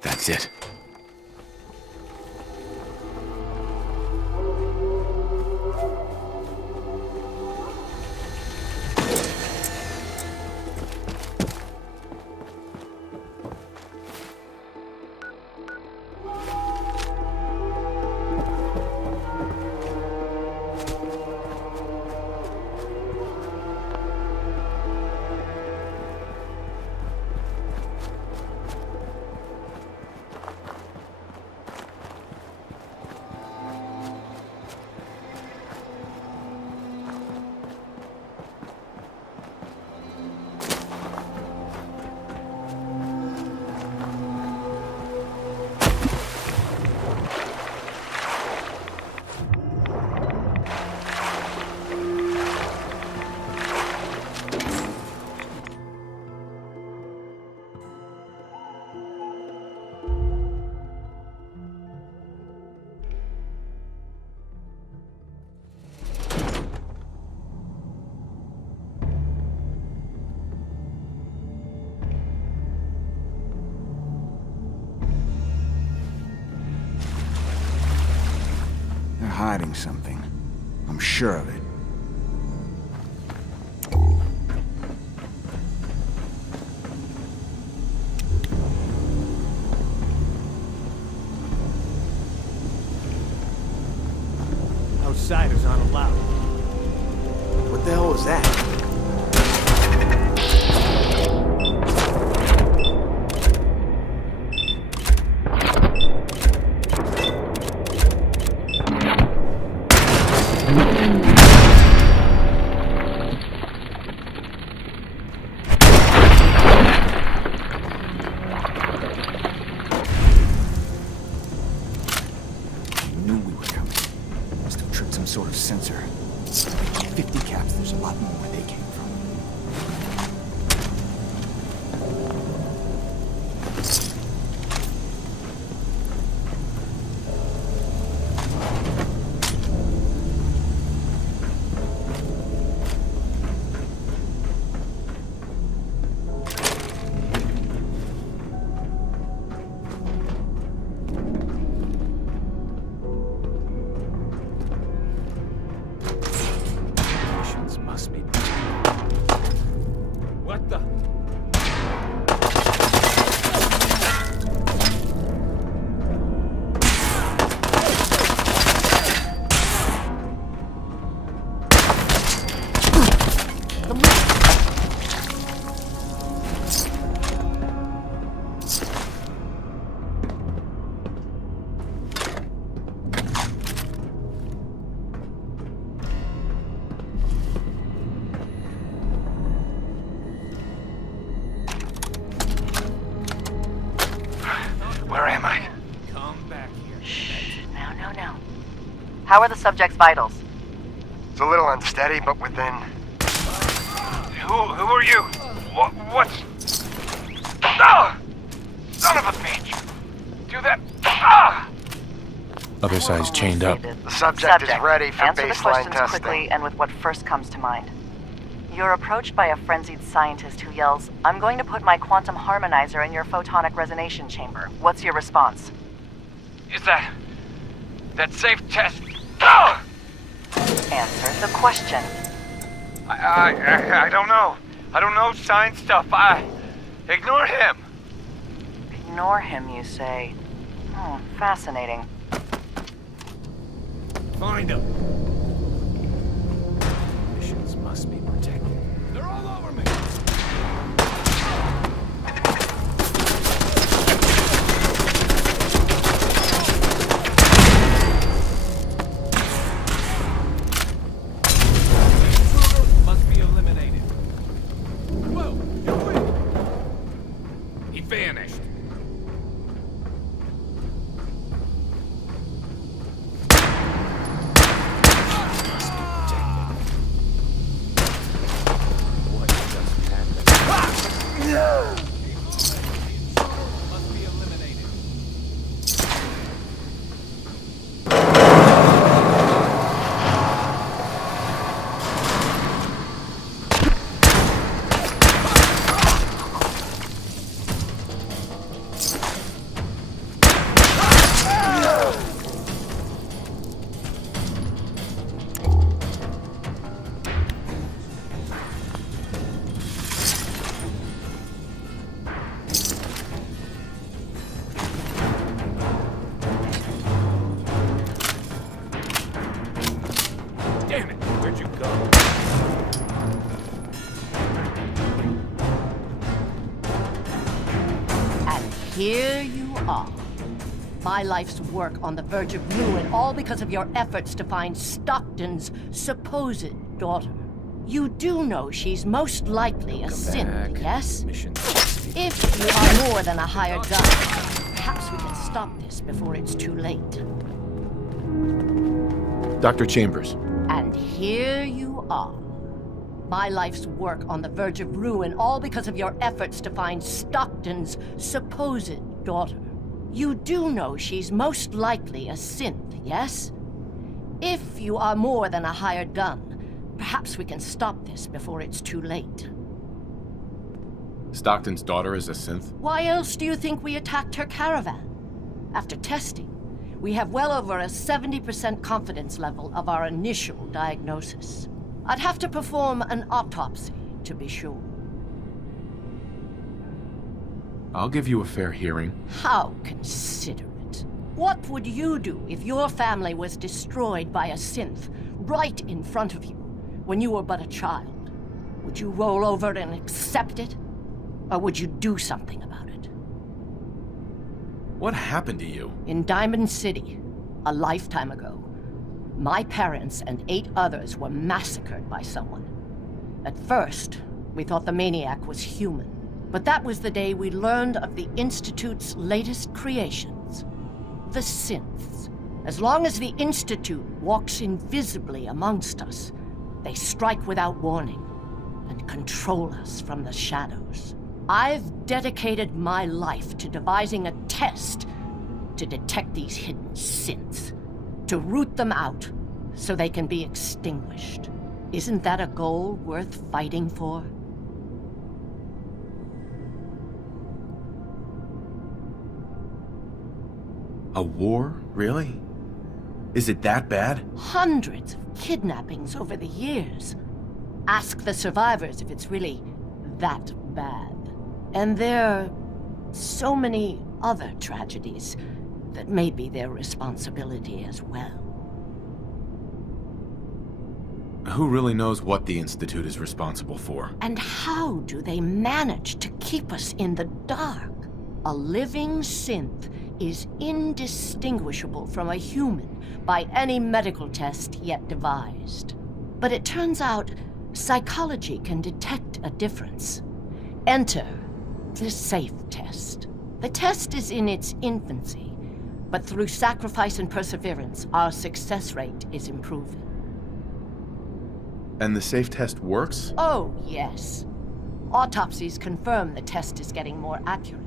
That's it. Hiding something. I'm sure of it. Outsiders aren't allowed. What the hell was that? Sort of sensor. 50 caps, there's a lot more where they came from. What the? Where am I? Come back here. Shh. No. How are the subject's vitals? It's a little unsteady, but within. Who are you? What's... Ah! Son of a bitch! Do that... Ah! Other side's chained up. The subject is ready for Answer the baseline questions testing. quickly and with what first comes to mind. You're approached by a frenzied scientist who yells, "I'm going to put my quantum harmonizer in your photonic resonation chamber." What's your response? Is that safe test? Ah! Answer the question. I don't know. I don't know science stuff. Ignore him. Ignore him, you say. Fascinating. Find him. Missions must be protected. They're all over me. Must be eliminated. Whoa, you win. He vanished. Must be eliminated. Damn it, where'd you go? And here you are. My life's work on the verge of ruin, all because of your efforts to find Stockton's supposed daughter. You do know she's most likely a synth, yes? Mission. If you are more than a hired gun, perhaps we can stop this before it's too late. Dr. Chambers. And here you are. My life's work on the verge of ruin, all because of your efforts to find Stockton's supposed daughter. You do know she's most likely a synth, yes? If you are more than a hired gun, perhaps we can stop this before it's too late. Stockton's daughter is a synth? Why else do you think we attacked her caravan? After testing, we have well over a 70% confidence level of our initial diagnosis. I'd have to perform an autopsy to be sure. I'll give you a fair hearing. How considerate. What would you do if your family was destroyed by a synth right in front of you when you were but a child? Would you roll over and accept it? Or would you do something about it? What happened to you? In Diamond City, a lifetime ago, my parents and 8 others were massacred by someone. At first, we thought the maniac was human, but that was the day we learned of the Institute's latest creations, the synths. As long as the Institute walks invisibly amongst us, they strike without warning and control us from the shadows. I've dedicated my life to devising a test to detect these hidden synths, to root them out so they can be extinguished. Isn't that a goal worth fighting for? A war? Really? Is it that bad? Hundreds of kidnappings over the years. Ask the survivors if it's really that bad. And there are so many other tragedies that may be their responsibility as well. Who really knows what the Institute is responsible for? And how do they manage to keep us in the dark? A living synth is indistinguishable from a human by any medical test yet devised. But it turns out psychology can detect a difference. Enter the SAFE test. The test is in its infancy, but through sacrifice and perseverance, our success rate is improving. And the SAFE test works? Oh, yes. Autopsies confirm the test is getting more accurate.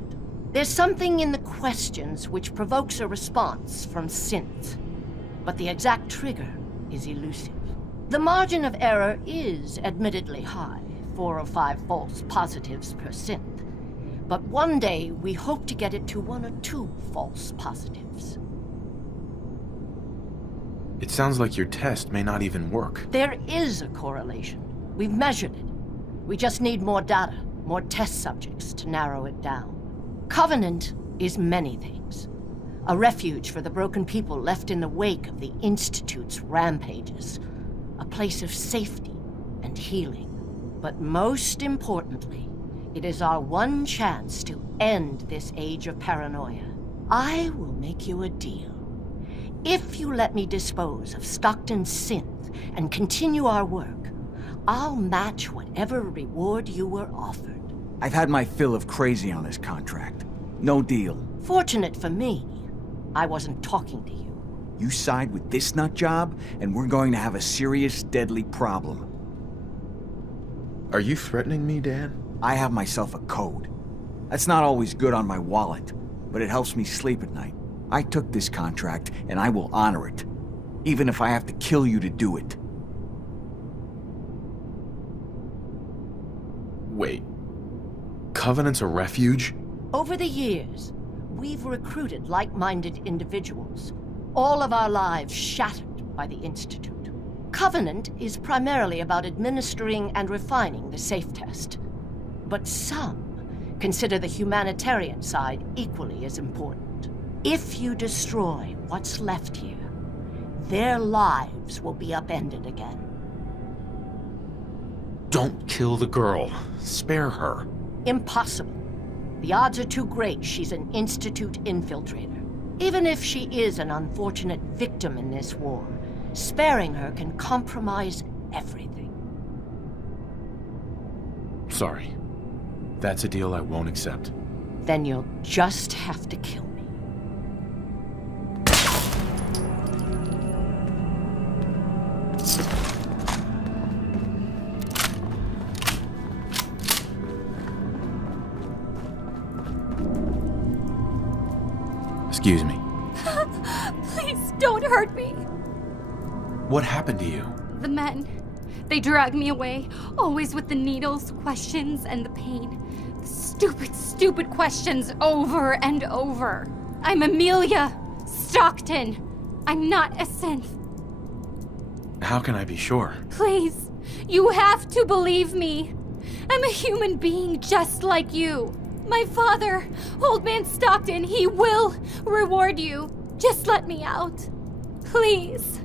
There's something in the questions which provokes a response from synth, but the exact trigger is elusive. The margin of error is admittedly high, 4 or 5 false positives per synth, but one day we hope to get it to 1 or 2 false positives. It sounds like your test may not even work. There is a correlation. We've measured it. We just need more data, more test subjects to narrow it down. Covenant is many things. A refuge for the broken people left in the wake of the Institute's rampages. A place of safety and healing. But most importantly, it is our one chance to end this age of paranoia. I will make you a deal. If you let me dispose of Stockton's synth and continue our work, I'll match whatever reward you were offered. I've had my fill of crazy on this contract. No deal. Fortunate for me, I wasn't talking to you. You side with this nut job, and we're going to have a serious, deadly problem. Are you threatening me, Dan? I have myself a code. That's not always good on my wallet, but it helps me sleep at night. I took this contract, and I will honor it. Even if I have to kill you to do it. Wait. Covenant's a refuge? Over the years, we've recruited like-minded individuals. All of our lives shattered by the Institute. Covenant is primarily about administering and refining the safe test. But some consider the humanitarian side equally as important. If you destroy what's left here, their lives will be upended again. Don't kill the girl. Spare her. Impossible. The odds are too great she's an Institute infiltrator. Even if she is an unfortunate victim in this war, sparing her can compromise everything. Sorry. That's a deal I won't accept. Then you'll just have to kill me. Excuse me. Please don't hurt me. What happened to you? The men, they dragged me away, always with the needles, questions, and the pain. The stupid, stupid questions over and over. I'm Amelia Stockton. I'm not a synth. How can I be sure? Please, you have to believe me. I'm a human being just like you. My father, Old Man Stockton, he will reward you. Just let me out. Please.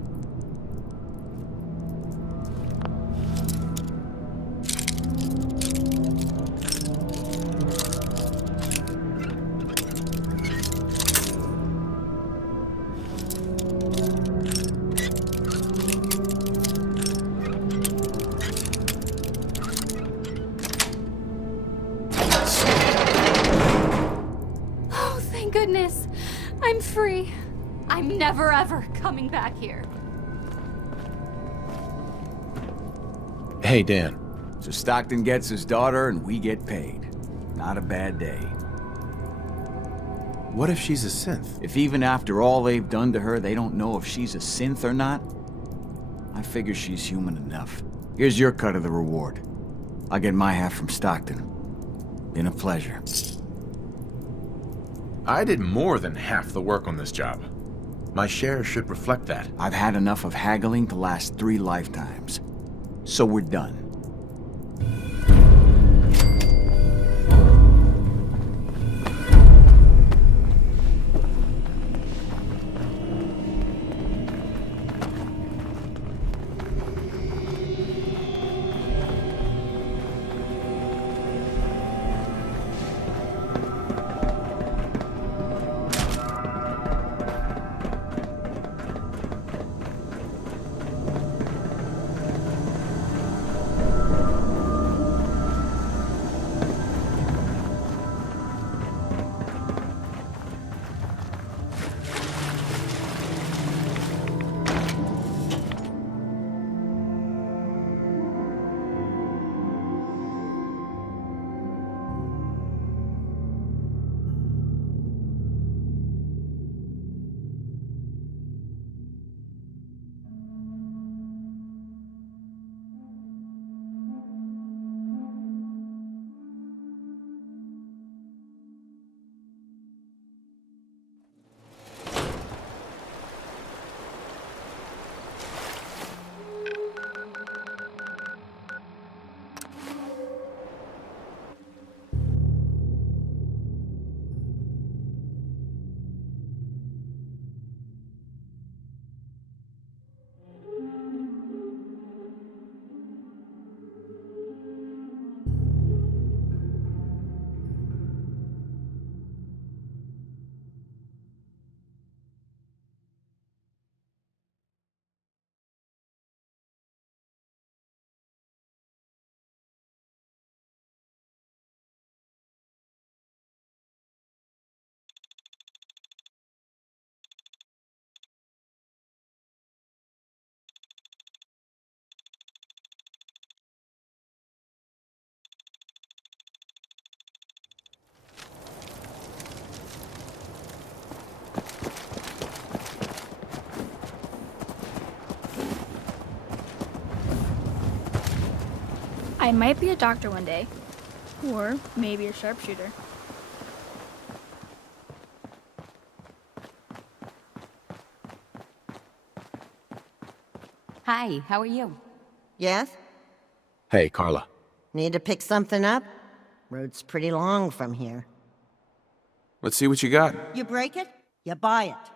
Goodness, I'm free. I'm never ever coming back here. Hey, Dan. So Stockton gets his daughter and we get paid. Not a bad day. What if she's a synth? If even after all they've done to her, they don't know if she's a synth or not, I figure she's human enough. Here's your cut of the reward. I'll get my half from Stockton. Been a pleasure. I did more than half the work on this job. My share should reflect that. I've had enough of haggling to last 3 lifetimes. So we're done. I might be a doctor one day. Or maybe a sharpshooter. Hi, how are you? Yes? Hey, Carla. Need to pick something up? Road's pretty long from here. Let's see what you got. You break it, you buy it.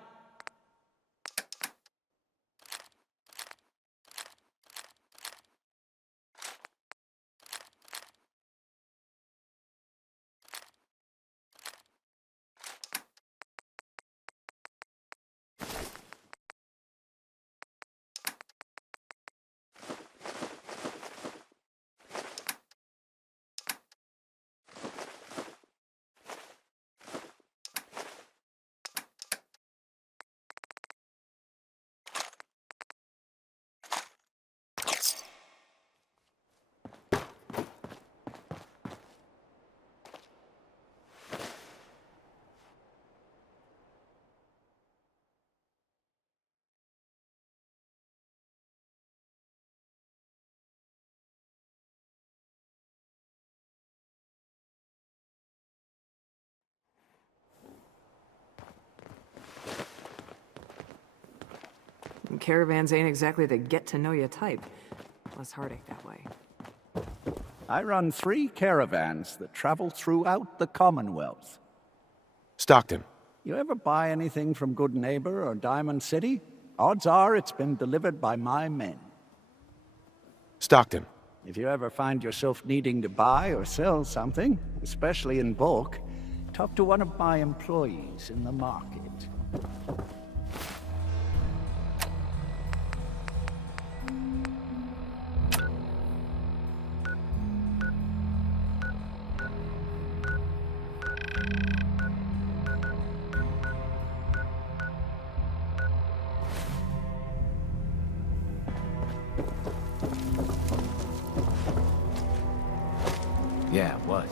Caravans ain't exactly the get-to-know-you type. Less heartache that way. I run 3 caravans that travel throughout the Commonwealth. Stockton. You ever buy anything from Good Neighbor or Diamond City? Odds are it's been delivered by my men. Stockton. If you ever find yourself needing to buy or sell something, especially in bulk, talk to one of my employees in the market. Yeah, what?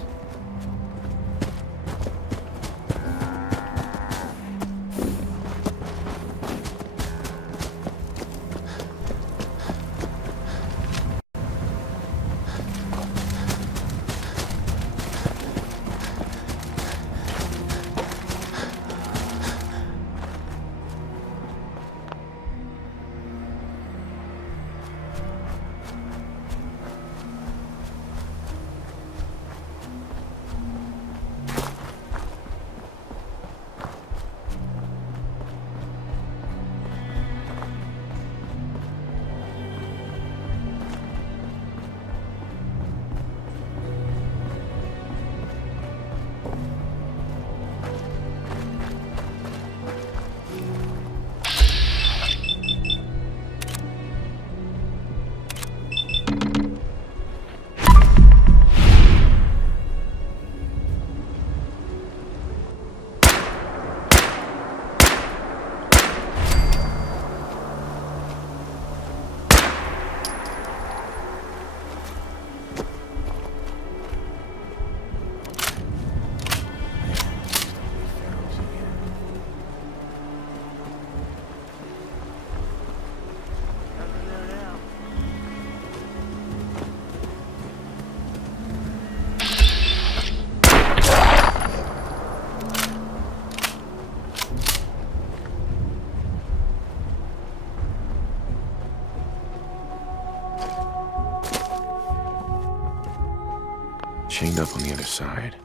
Chained up on the other side.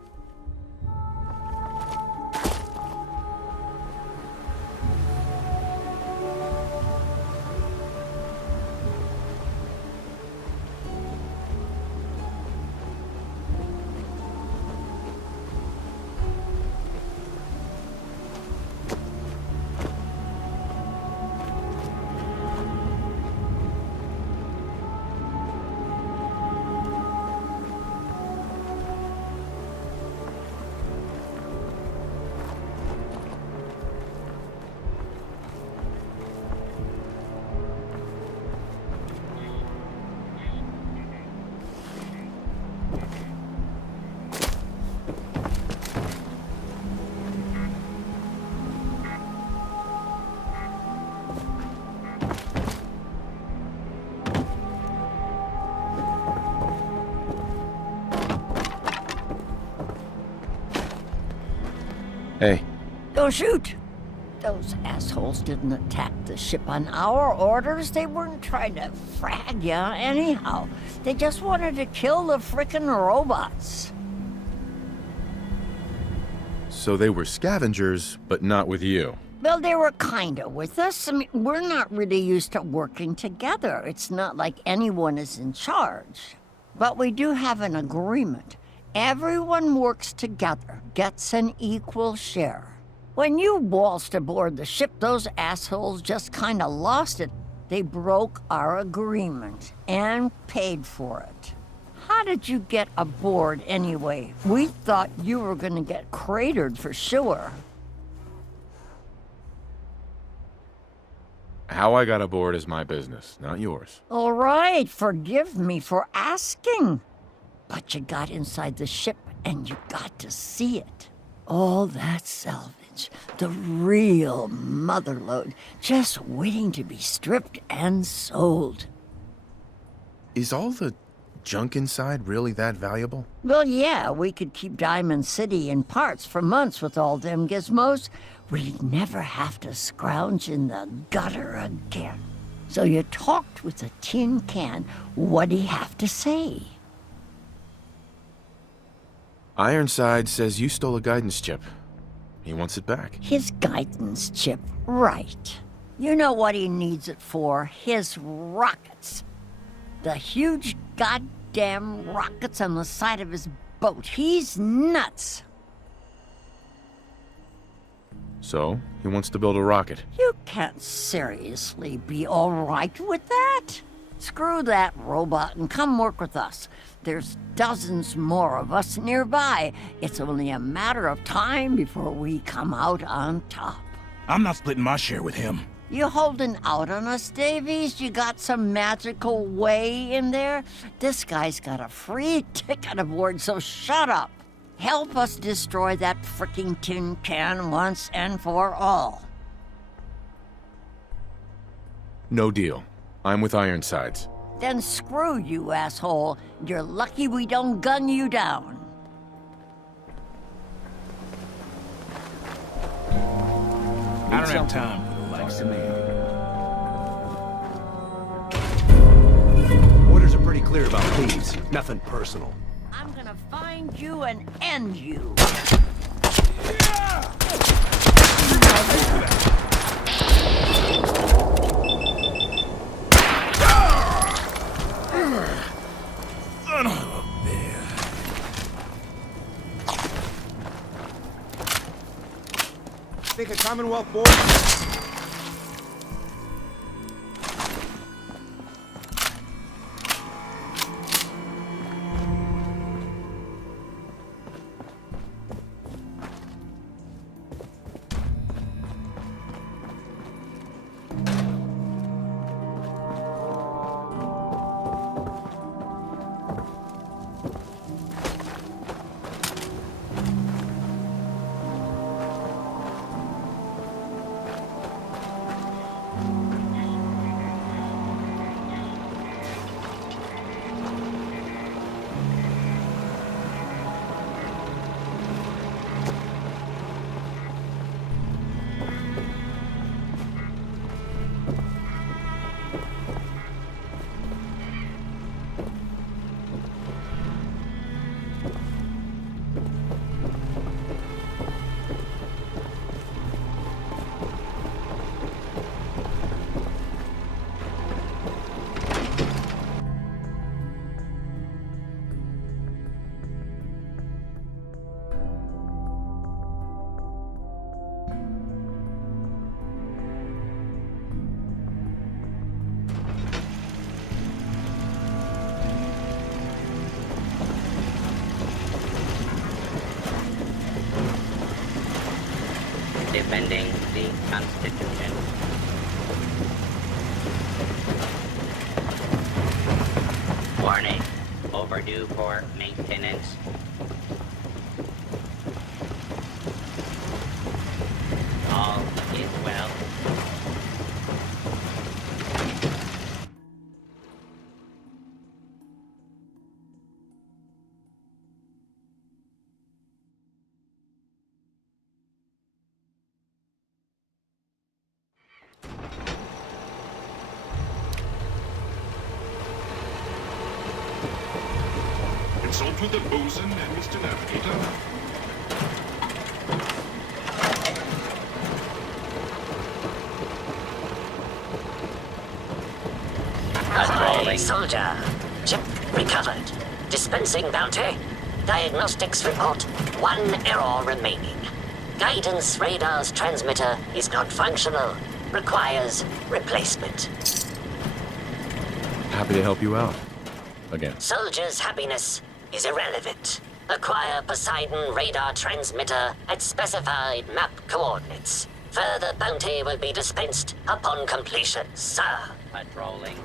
Hey, Don't shoot! Those assholes didn't attack the ship on our orders. They weren't trying to frag ya anyhow. They just wanted to kill the frickin' robots. so they were scavengers, but not with you. Well, they were kinda with us. I mean, we're not really used to working together. It's not like anyone is in charge. But we do have an agreement. Everyone works together, gets an equal share. When you waltzed aboard the ship, those assholes just kinda lost it. They broke our agreement and paid for it. How did you get aboard anyway? We thought you were gonna get cratered for sure. How I got aboard is my business, not yours. All right, forgive me for asking. But you got inside the ship and you got to see it. All that salvage, the real motherlode, just waiting to be stripped and sold. Is all the junk inside really that valuable? Well, yeah, we could keep Diamond City in parts for months with all them gizmos. We'd never have to scrounge in the gutter again. So you talked with a tin can. What'd he have to say? Ironside says you stole a guidance chip. He wants it back. His guidance chip, right. You know what he needs it for? His rockets. The huge goddamn rockets on the side of his boat. He's nuts. So, he wants to build a rocket. You can't seriously be all right with that. Screw that robot and come work with us. There's dozens more of us nearby. It's only a matter of time before we come out on top. I'm not splitting my share with him. You holding out on us, Davies? You got some magical way in there? This guy's got a free ticket aboard, so shut up. Help us destroy that fricking tin can once and for all. No deal. I'm with Ironsides. Then screw you, asshole. You're lucky we don't gun you down. I don't have time for the likes of me. Orders are pretty clear about thieves. Nothing personal. I'm gonna find you and end you. Son of a bear. Think a Commonwealth board? Defending the Constitution. Warning, overdue for maintenance. All is well. Consult with the bosun and Mr. Navigator. Controlling. Soldier. Chip recovered. Dispensing bounty. Diagnostics report. 1 error remaining. Guidance radar's transmitter is not functional. Requires replacement. Happy to help you out. Again. Soldier's happiness is irrelevant. Acquire Poseidon radar transmitter at specified map coordinates. Further bounty will be dispensed upon completion, sir. Patrolling.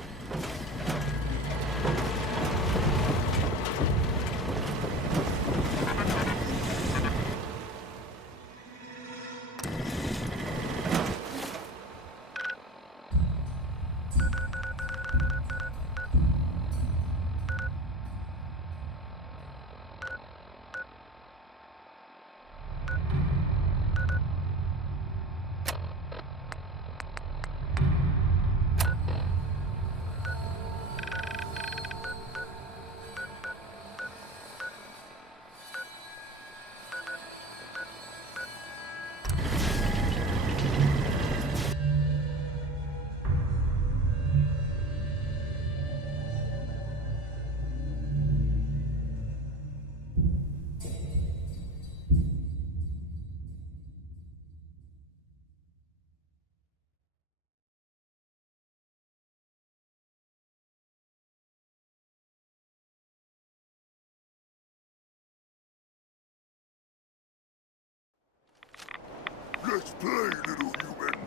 Let's play, little human.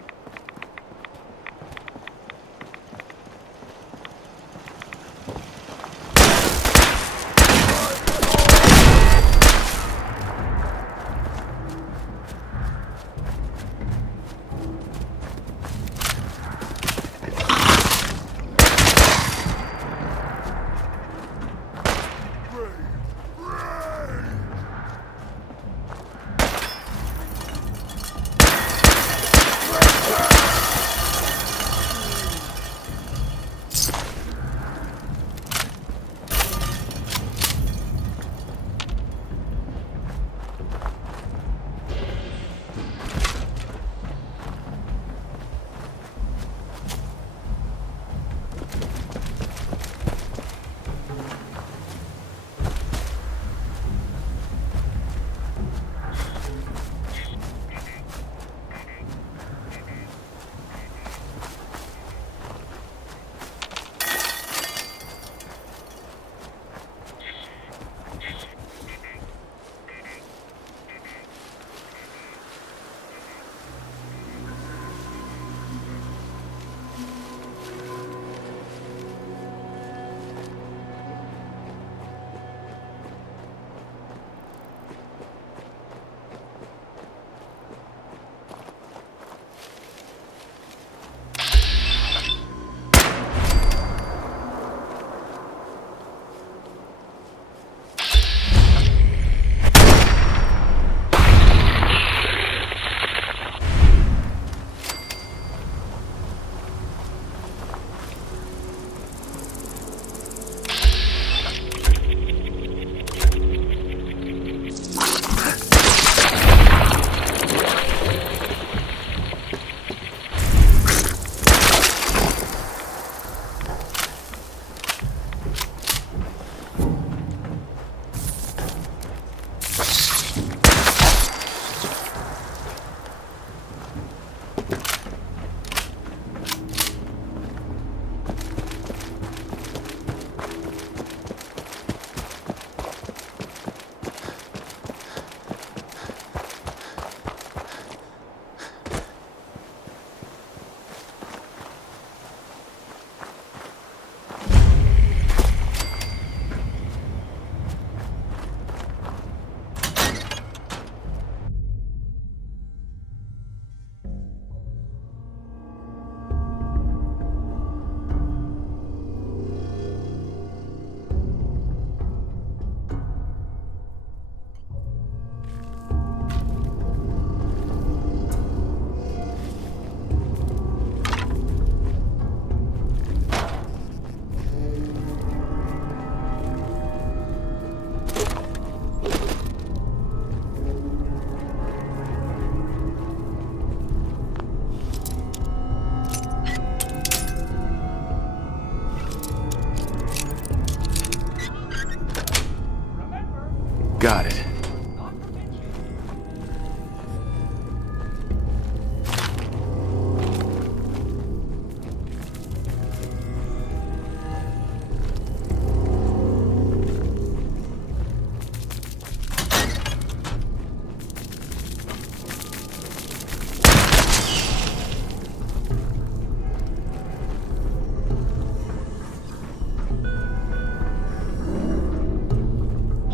Got it.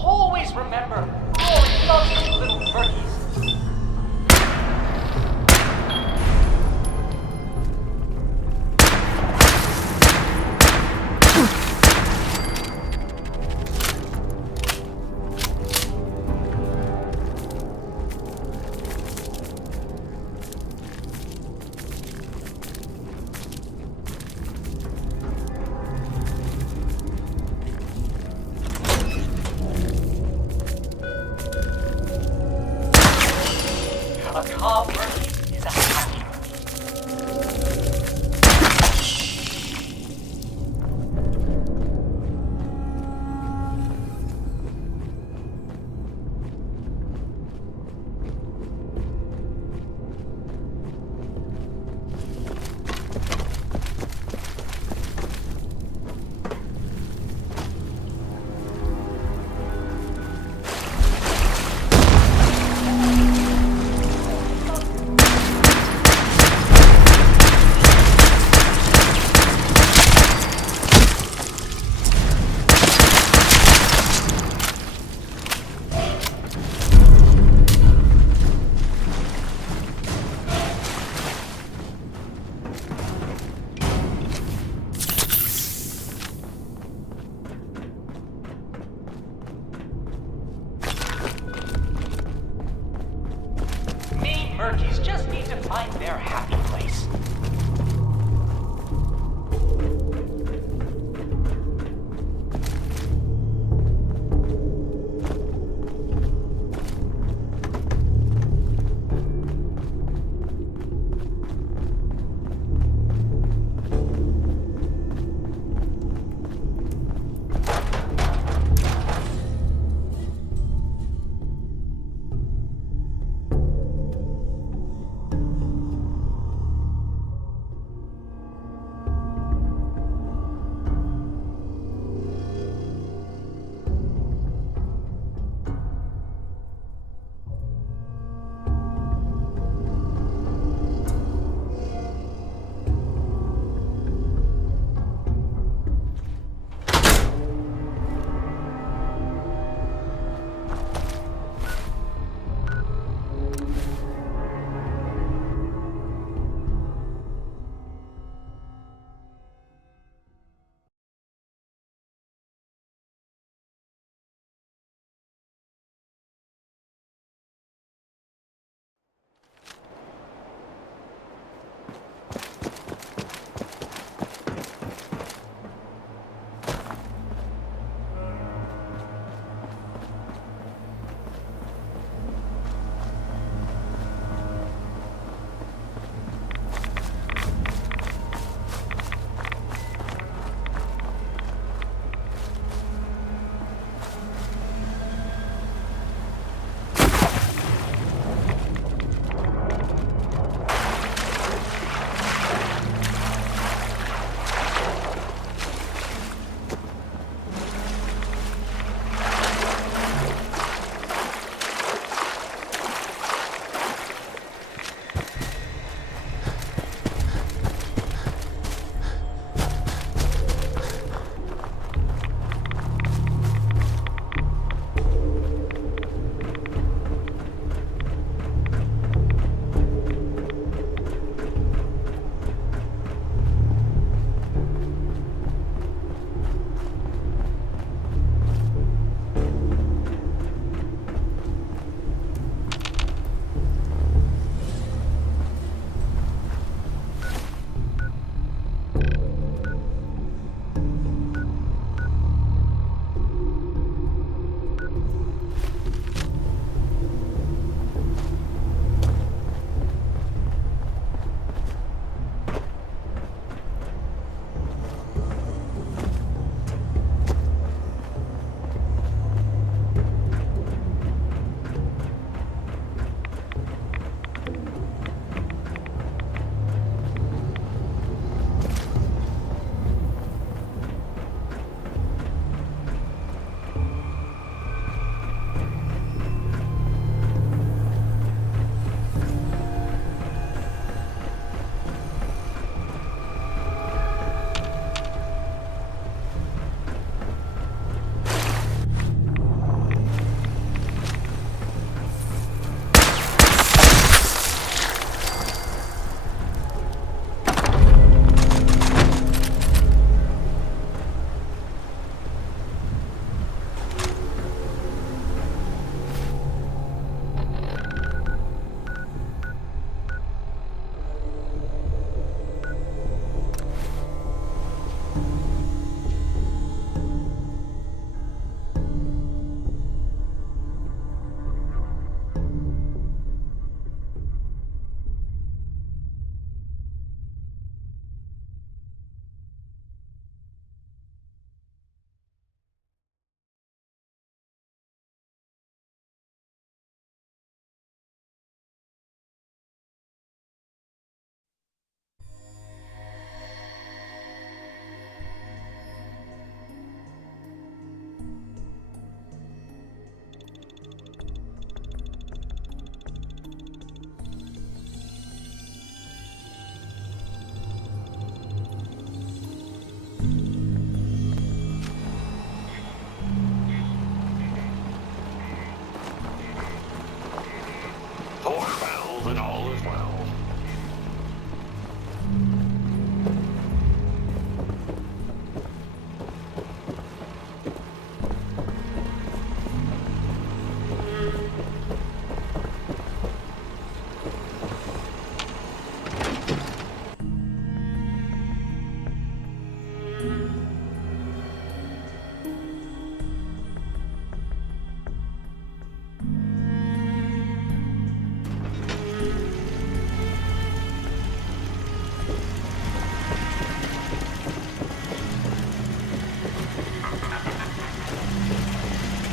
Always remember, Rory loves you little turkeys. A calm turkey is a happy.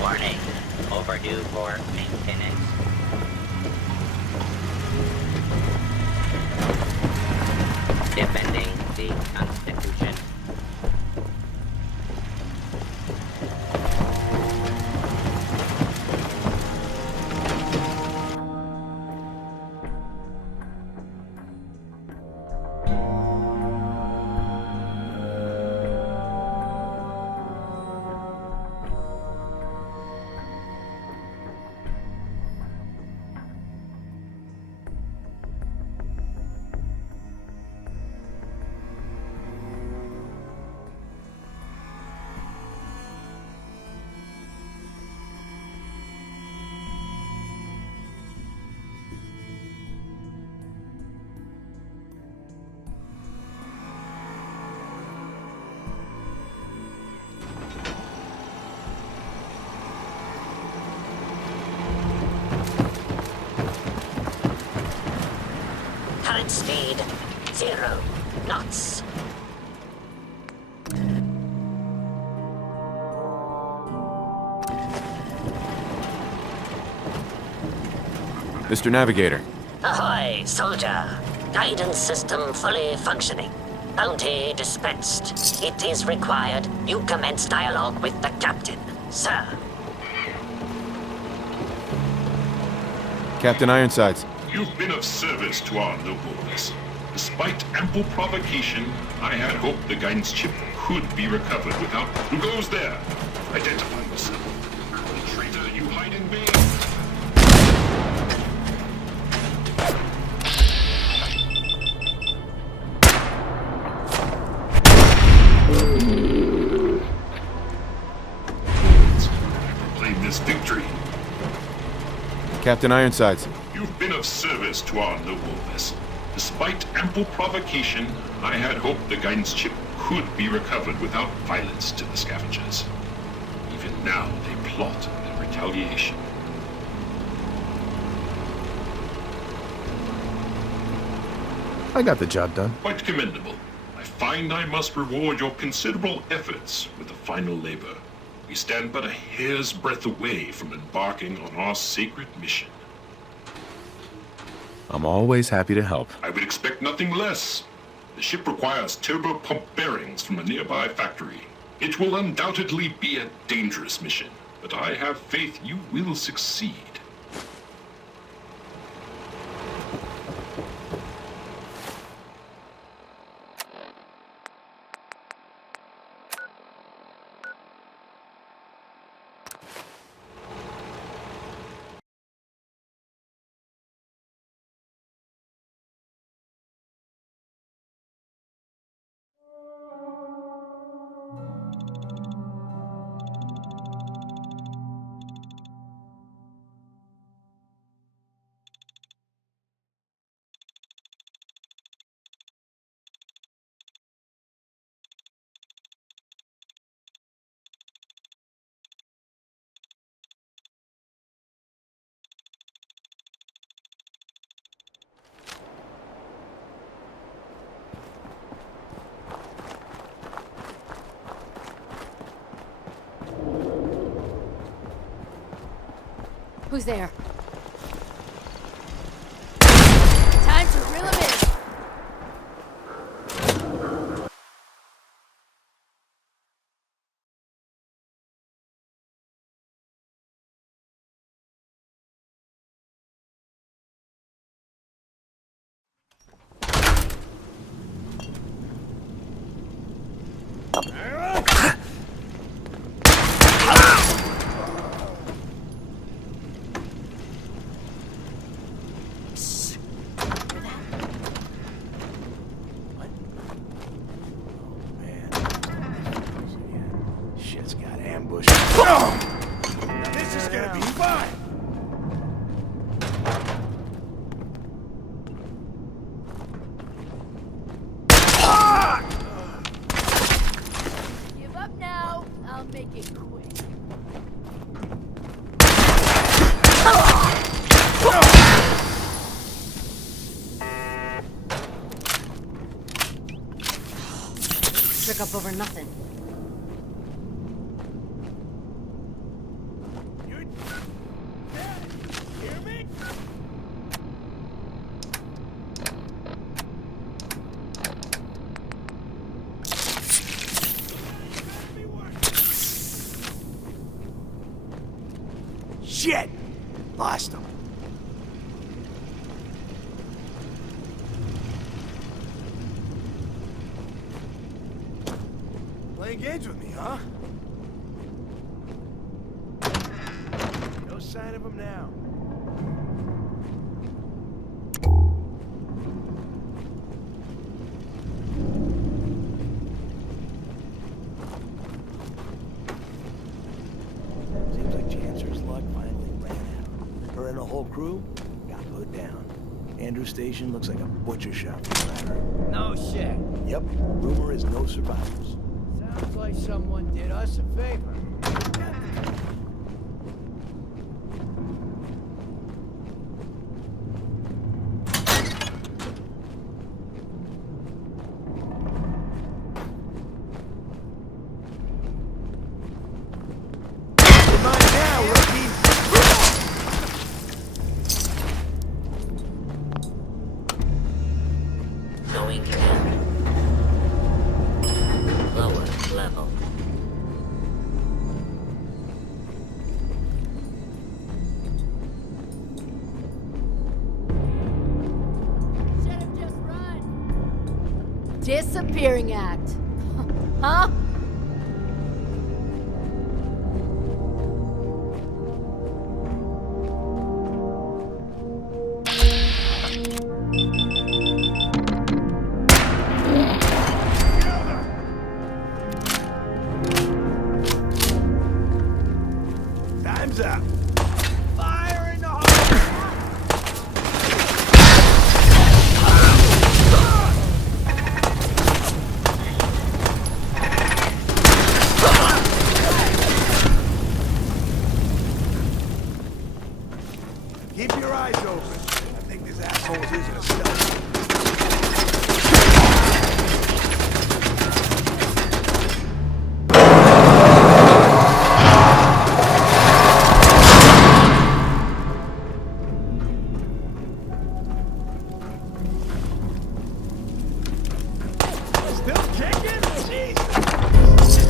Warning. Overdue for maintenance. Defending the Constitution. Current speed, 0 knots. Mr. Navigator. Ahoy, soldier. Guidance system fully functioning. Bounty dispatched. It is required you commence dialogue with the captain, sir. Captain Ironsides. You've been of service to our nobles. Despite ample provocation, I had hoped the guidance chip could be recovered without... Who goes there? Identify yourself. The traitor you hide in me. Proclaim this victory. Captain Ironsides. You've been of service to our nobleness. Despite ample provocation, I had hoped the guidance chip could be recovered without violence to the scavengers. Even now, they plot their retaliation. I got the job done. Quite commendable. I find I must reward your considerable efforts with the final labor. We stand but a hair's breadth away from embarking on our sacred mission. I'm always happy to help. I would expect nothing less. The ship requires turbo pump bearings from a nearby factory. It will undoubtedly be a dangerous mission, but I have faith you will succeed. Who's there? Time to reel him in. This is gonna be fun! Give up now. I'll make it quick. Trick up over nothing. Shit! Lost him. Playing games with me, huh? No sign of him now. Seems like Chancer's luck finally ran out. Her and the whole crew got put down. Andrew Station looks like a butcher shop for her. No shit. Yep, rumor is no survivors. Sounds like someone did us a favor. Going in. Lower level. Should've just run. Disappearing act. Huh? Time's up. Fire in the hole! Keep your eyes open. I think this asshole's using a stealth. Still kicking? Jesus!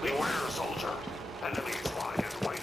Beware, soldier. Enemies lie in wait.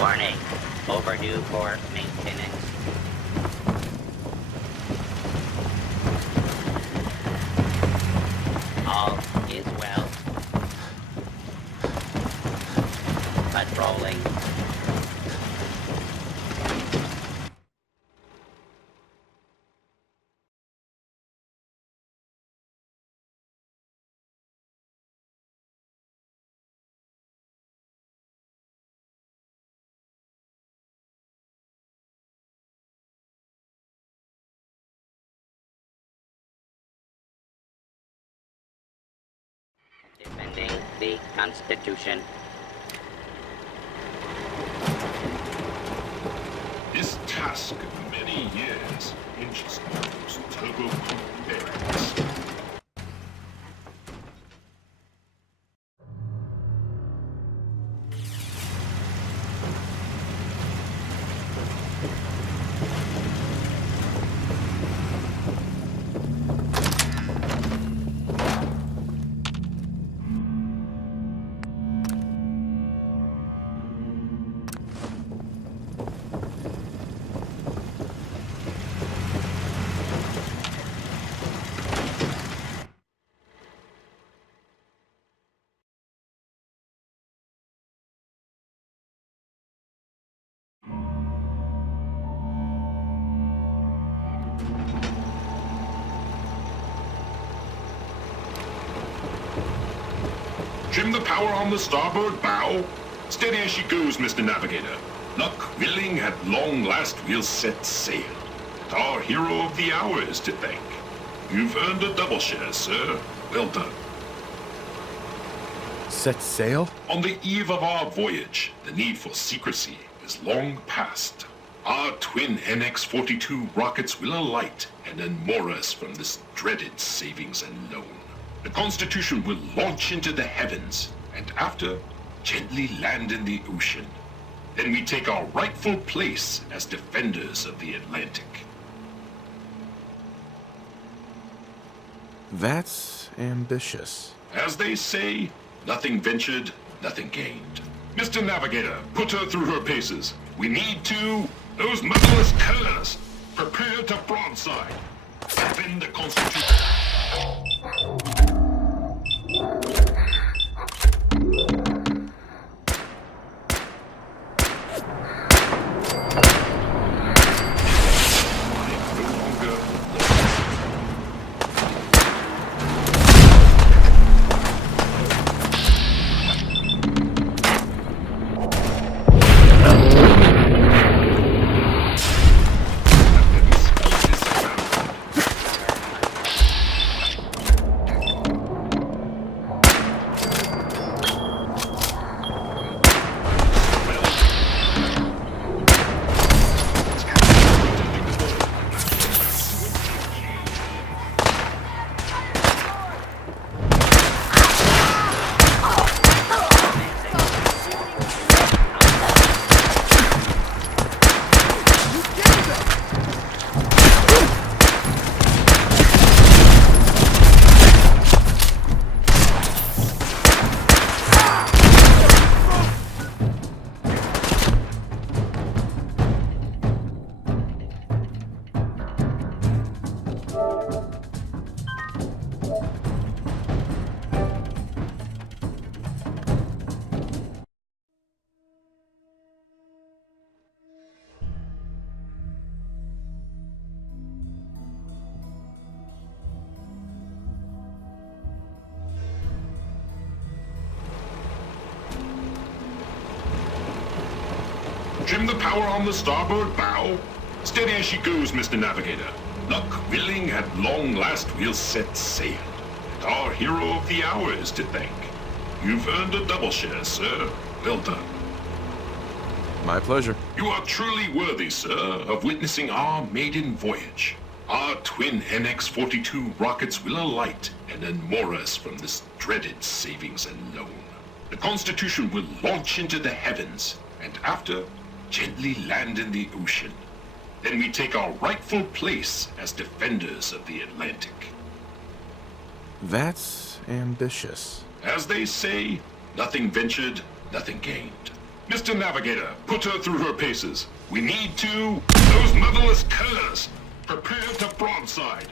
Warning. Overdue for maintenance. the Constitution. This task of many years hinges on those turbo-pump bearings. Trim the power on the starboard bow. Steady as she goes, Mr. Navigator. Luck willing, at long last we'll set sail. Our hero of the hour is to thank. You've earned a double share, sir. Well done. Set sail? On the eve of our voyage, the need for secrecy is long past. Our twin NX-42 rockets will alight and unmoor us from this dreaded savings and loan. The Constitution will launch into the heavens, and after, gently land in the ocean. Then we take our rightful place as defenders of the Atlantic. That's ambitious. As they say, nothing ventured, nothing gained. Mr. Navigator, put her through her paces. We need to... Those motherless curs! Prepare to broadside. Defend the Constitution. Trim the power on the starboard bow. Steady as she goes, Mr. Navigator. Luck willing, at long last we'll set sail. And our hero of the hour is to thank. You've earned a double share, sir. Well done. My pleasure. You are truly worthy, sir, of witnessing our maiden voyage. Our twin NX-42 rockets will alight and unmoor us from this dreaded savings and loan. The Constitution will launch into the heavens, and after, gently land in the ocean. Then we take our rightful place as defenders of the Atlantic. That's ambitious. As they say, nothing ventured, nothing gained. Mr. Navigator, put her through her paces. We need to... Those motherless curs! Prepare to broadside.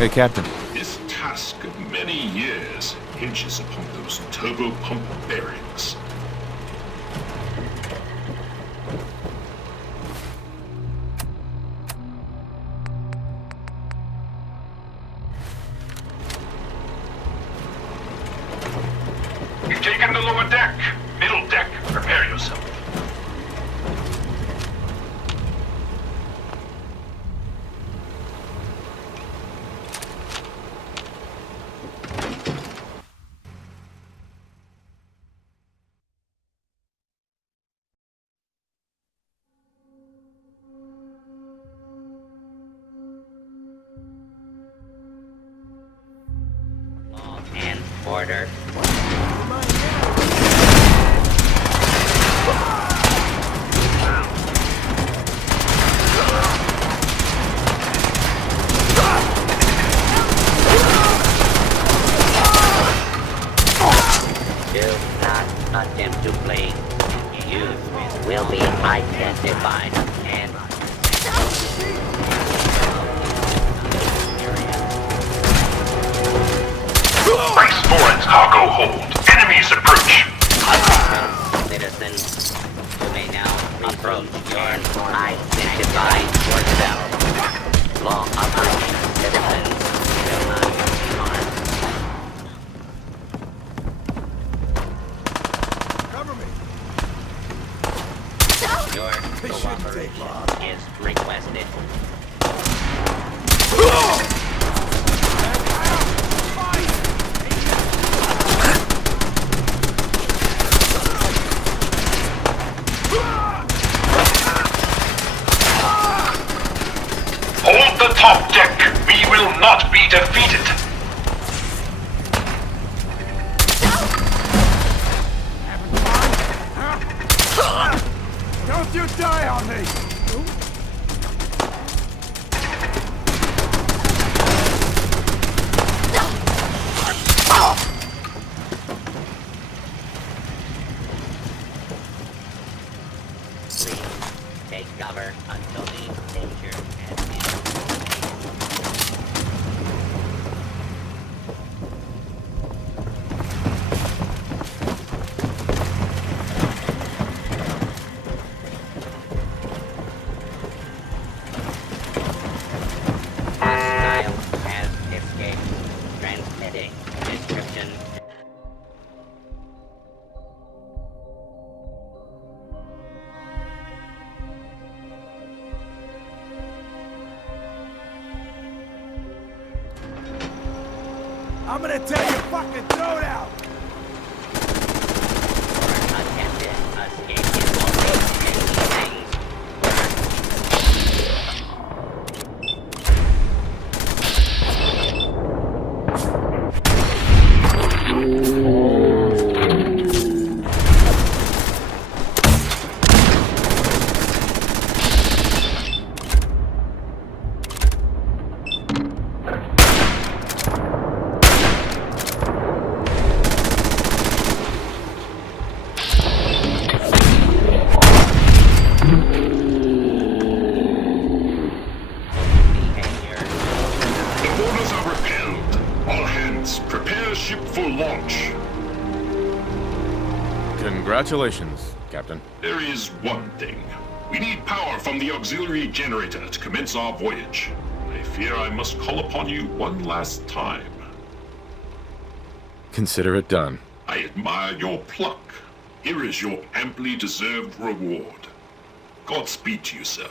Hey, Captain. This task of many years hinges upon those turbo pump bearings. You've taken the lower deck. Middle deck, prepare yourself. Law and order. Do not attempt to flee. You will be identified and Brace for its cargo hold. Enemies approach. citizens, you may now approach and identify yourself. Law-abiding citizens will not be harmed. Cover me. Your cooperation is requested. Hold the top deck. We will not be defeated. Don't you die on me! Please take cover until the danger has ended. Hostile has escaped. Transmitting description. I'm gonna tell you fucking throat out! Attempted escape is located in things. The orders are repelled. All hands, prepare ship for launch. Congratulations, Captain. There is one thing. We need power from the auxiliary generator to commence our voyage. I fear I must call upon you one last time. Consider it done. I admire your pluck. Here is your amply deserved reward. Godspeed to you, sir.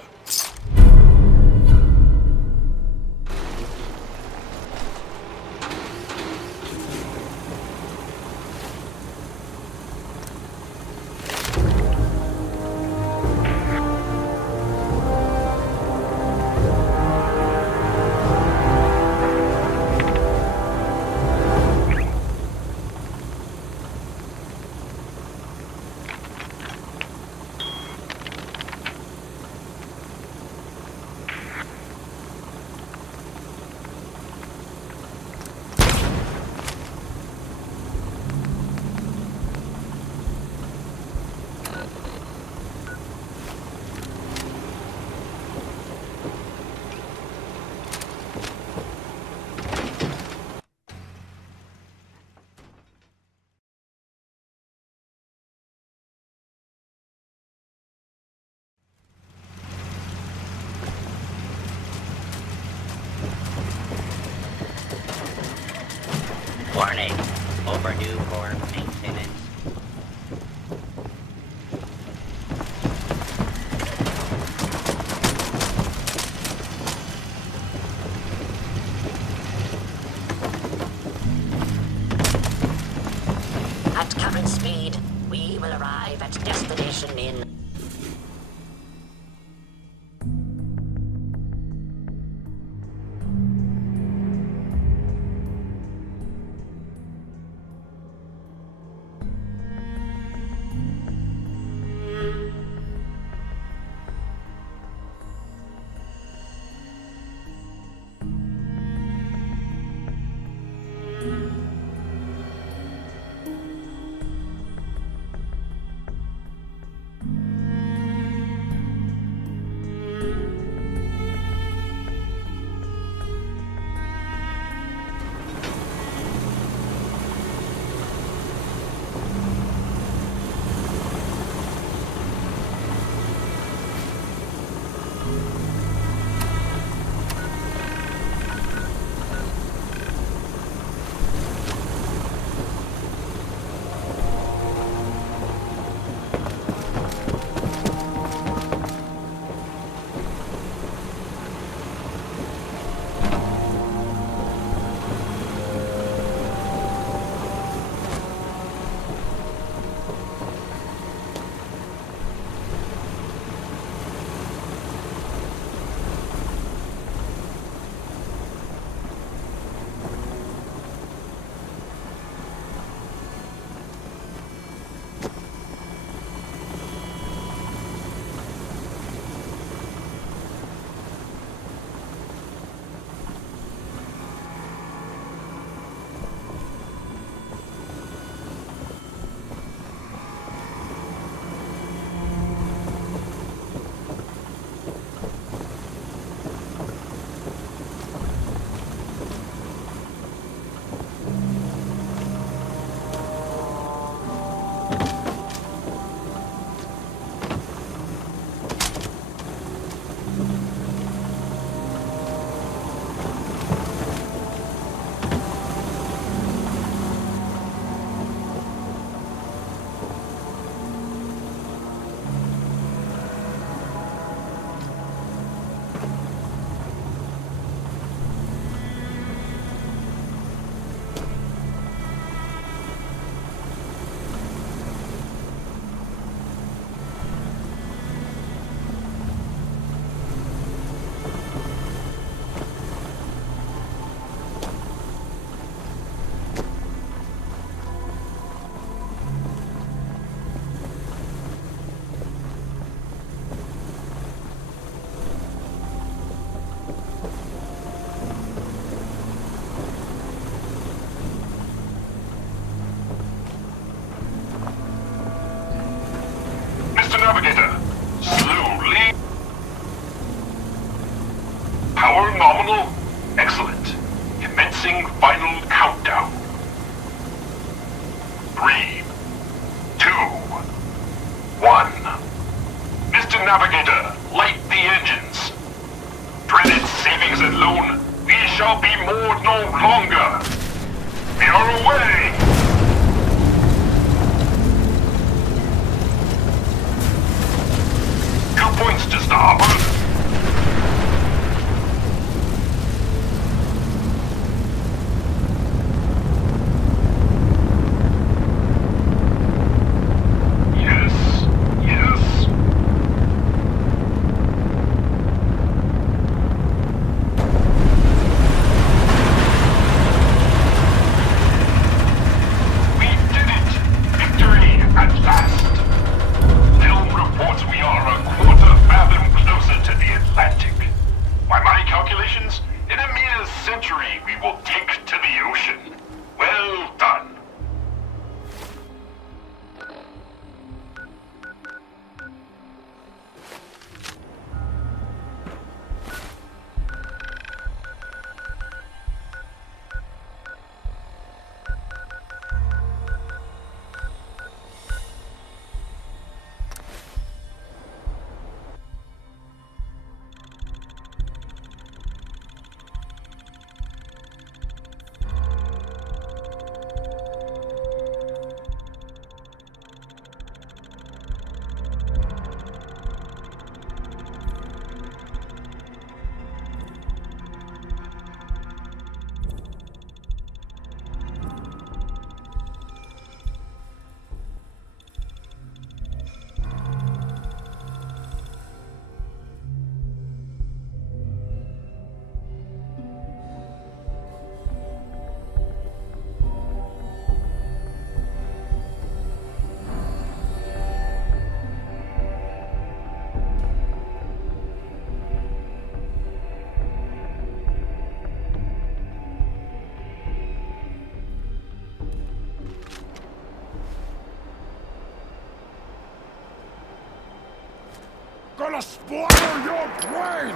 will arrive at destination in... Navigator, slowly. Power nominal. Excellent. Commencing final countdown. 3, 2, 1. Mr. Navigator, light the engines. Dreaded savings and loan, we shall be moored no longer. We are away. 2 points to starboard. gonna spoil your brain!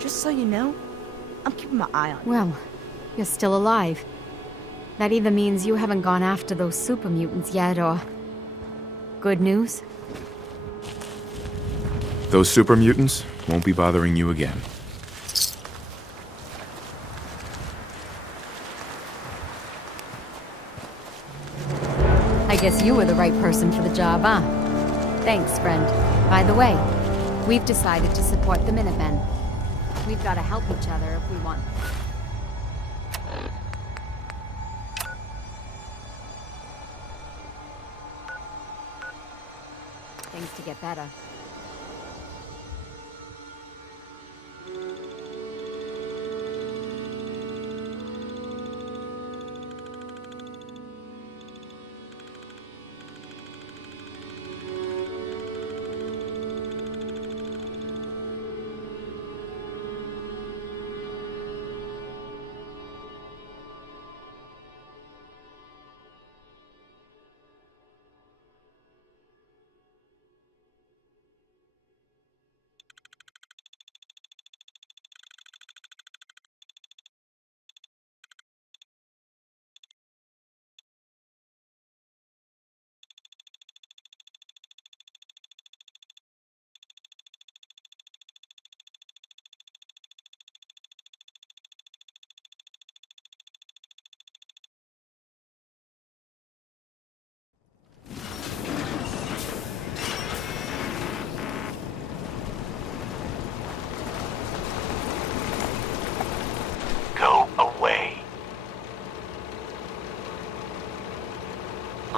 Just so you know, I'm keeping my eye on you. Well, you're still alive. That either means you haven't gone after those super mutants yet, or... good news? Those super mutants won't be bothering you again. I guess you were the right person for the job, huh? Thanks, friend. By the way, we've decided to support the Minutemen. We've got to help each other if we want. Things to get better.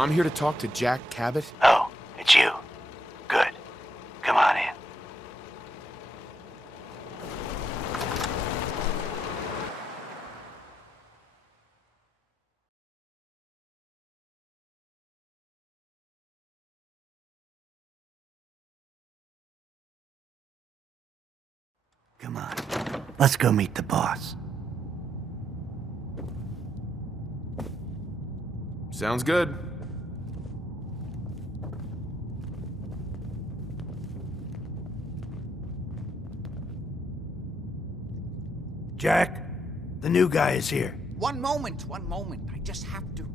I'm here to talk to Jack Cabot. Oh, it's you. Good. Come on in. Come on. Let's go meet the boss. Sounds good. Jack, the new guy is here. One moment. I just have to...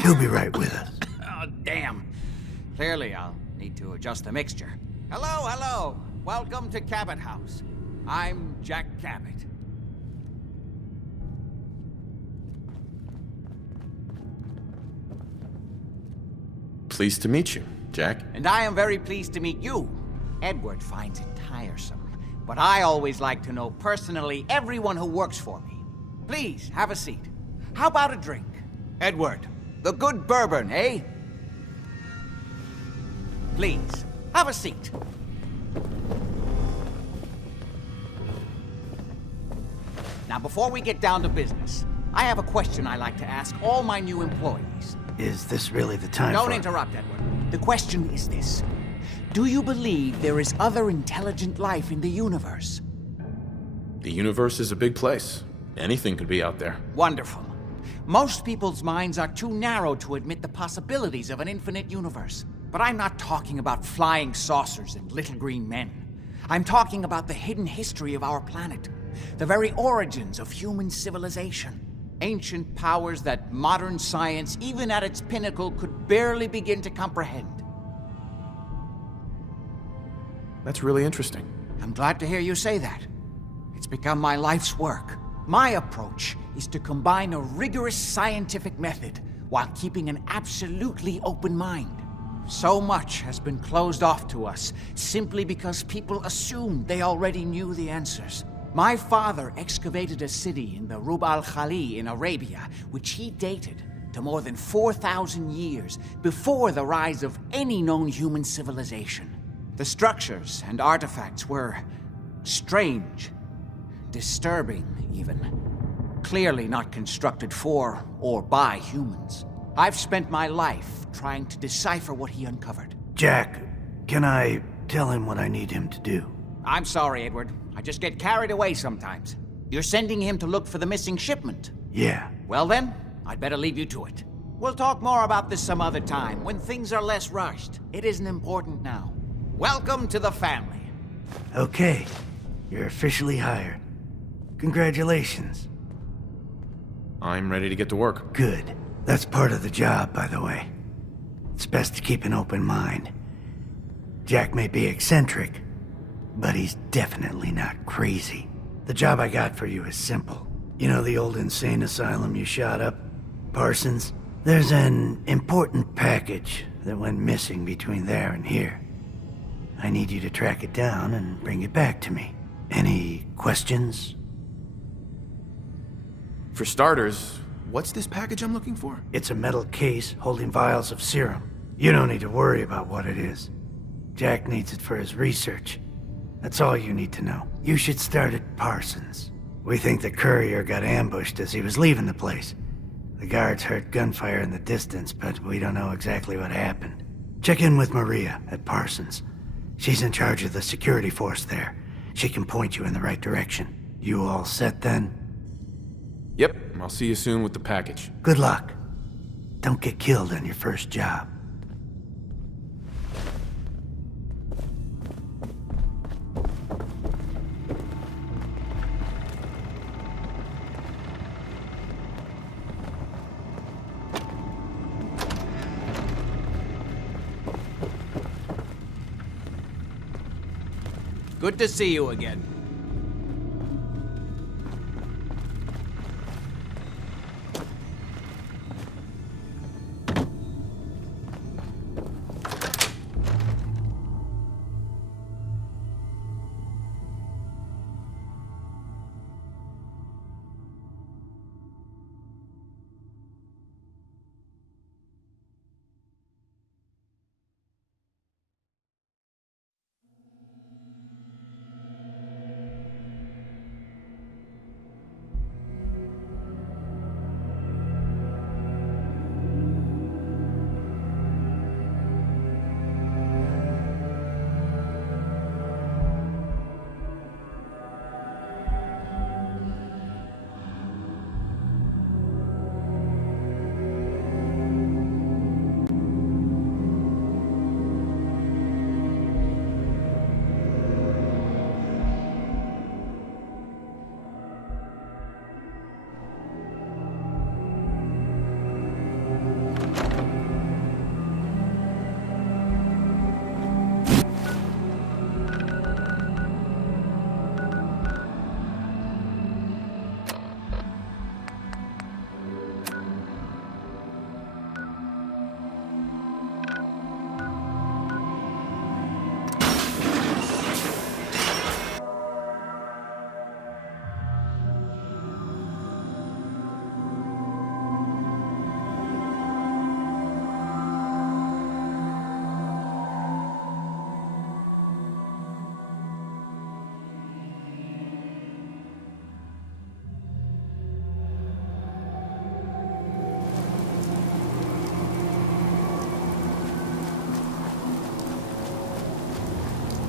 He'll be right with us. Oh, damn. Clearly, I'll need to adjust the mixture. Hello. Welcome to Cabot House. I'm Jack Cabot. Pleased to meet you, Jack. And I am very pleased to meet you. Edward finds it tiresome, but I always like to know personally everyone who works for me. Please, have a seat. How about a drink? Edward, the good bourbon, eh? Please, have a seat. Now, before we get down to business, I have a question I like to ask all my new employees. Is this really the time Don't interrupt, Edward. The question is this. Do you believe there is other intelligent life in the universe? The universe is a big place. Anything could be out there. Wonderful. Most people's minds are too narrow to admit the possibilities of an infinite universe. But I'm not talking about flying saucers and little green men. I'm talking about the hidden history of our planet. The very origins of human civilization. Ancient powers that modern science, even at its pinnacle, could barely begin to comprehend. That's really interesting. I'm glad to hear you say that. It's become my life's work. My approach is to combine a rigorous scientific method while keeping an absolutely open mind. So much has been closed off to us simply because people assumed they already knew the answers. My father excavated a city in the Rub al-Khali in Arabia, which he dated to more than 4,000 years before the rise of any known human civilization. The structures and artifacts were strange, disturbing even. Clearly not constructed for or by humans. I've spent my life trying to decipher what he uncovered. Jack, can I tell him what I need him to do? I'm sorry, Edward. I just get carried away sometimes. You're sending him to look for the missing shipment? Yeah. Well then, I'd better leave you to it. We'll talk more about this some other time, when things are less rushed. It isn't important now. Welcome to the family. Okay. You're officially hired. Congratulations. I'm ready to get to work. Good. That's part of the job, by the way. It's best to keep an open mind. Jack may be eccentric, but he's definitely not crazy. The job I got for you is simple. You know the old insane asylum you shot up? Parsons? There's an important package that went missing between there and here. I need you to track it down and bring it back to me. Any questions? For starters, what's this package I'm looking for? It's a metal case holding vials of serum. You don't need to worry about what it is. Jack needs it for his research. That's all you need to know. You should start at Parsons. We think the courier got ambushed as he was leaving the place. The guards heard gunfire in the distance, but we don't know exactly what happened. Check in with Maria at Parsons. She's in charge of the security force there. She can point you in the right direction. You all set then? Yep, I'll see you soon with the package. Good luck. Don't get killed on your first job. Good to see you again.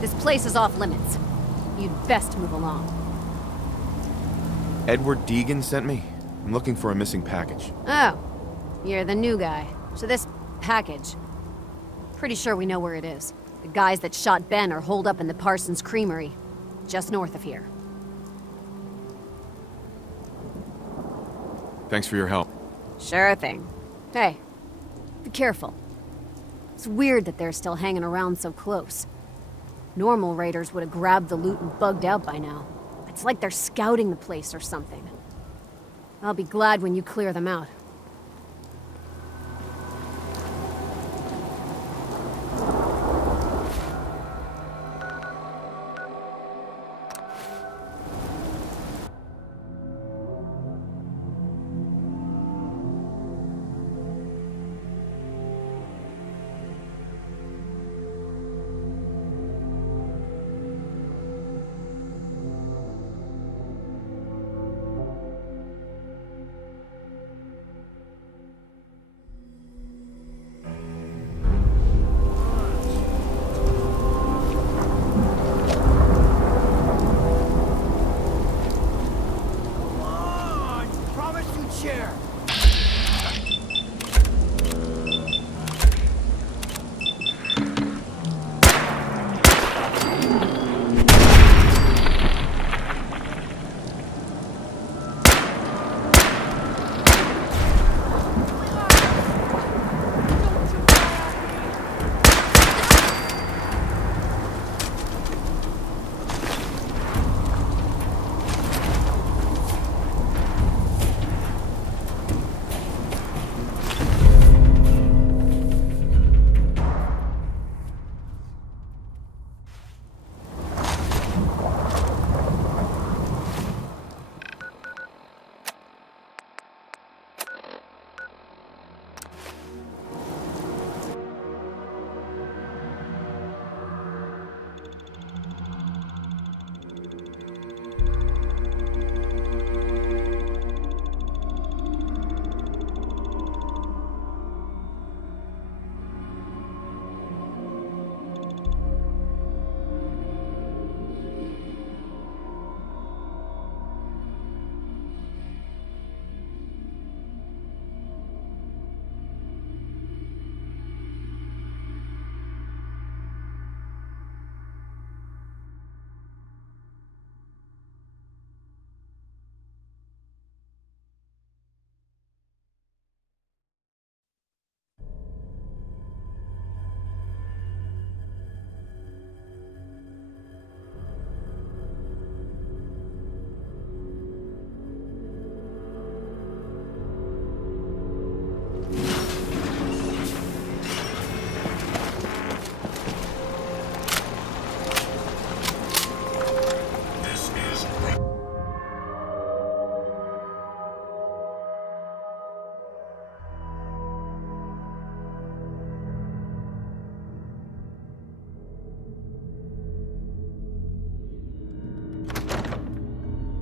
This place is off limits. You'd best move along. Edward Deegan sent me. I'm looking for a missing package. Oh, you're the new guy. So this package... Pretty sure we know where it is. The guys that shot Ben are holed up in the Parsons Creamery, just north of here. Thanks for your help. Sure thing. Hey, be careful. It's weird that they're still hanging around so close. Normal raiders would have grabbed the loot and bugged out by now. It's like they're scouting the place or something. I'll be glad when you clear them out.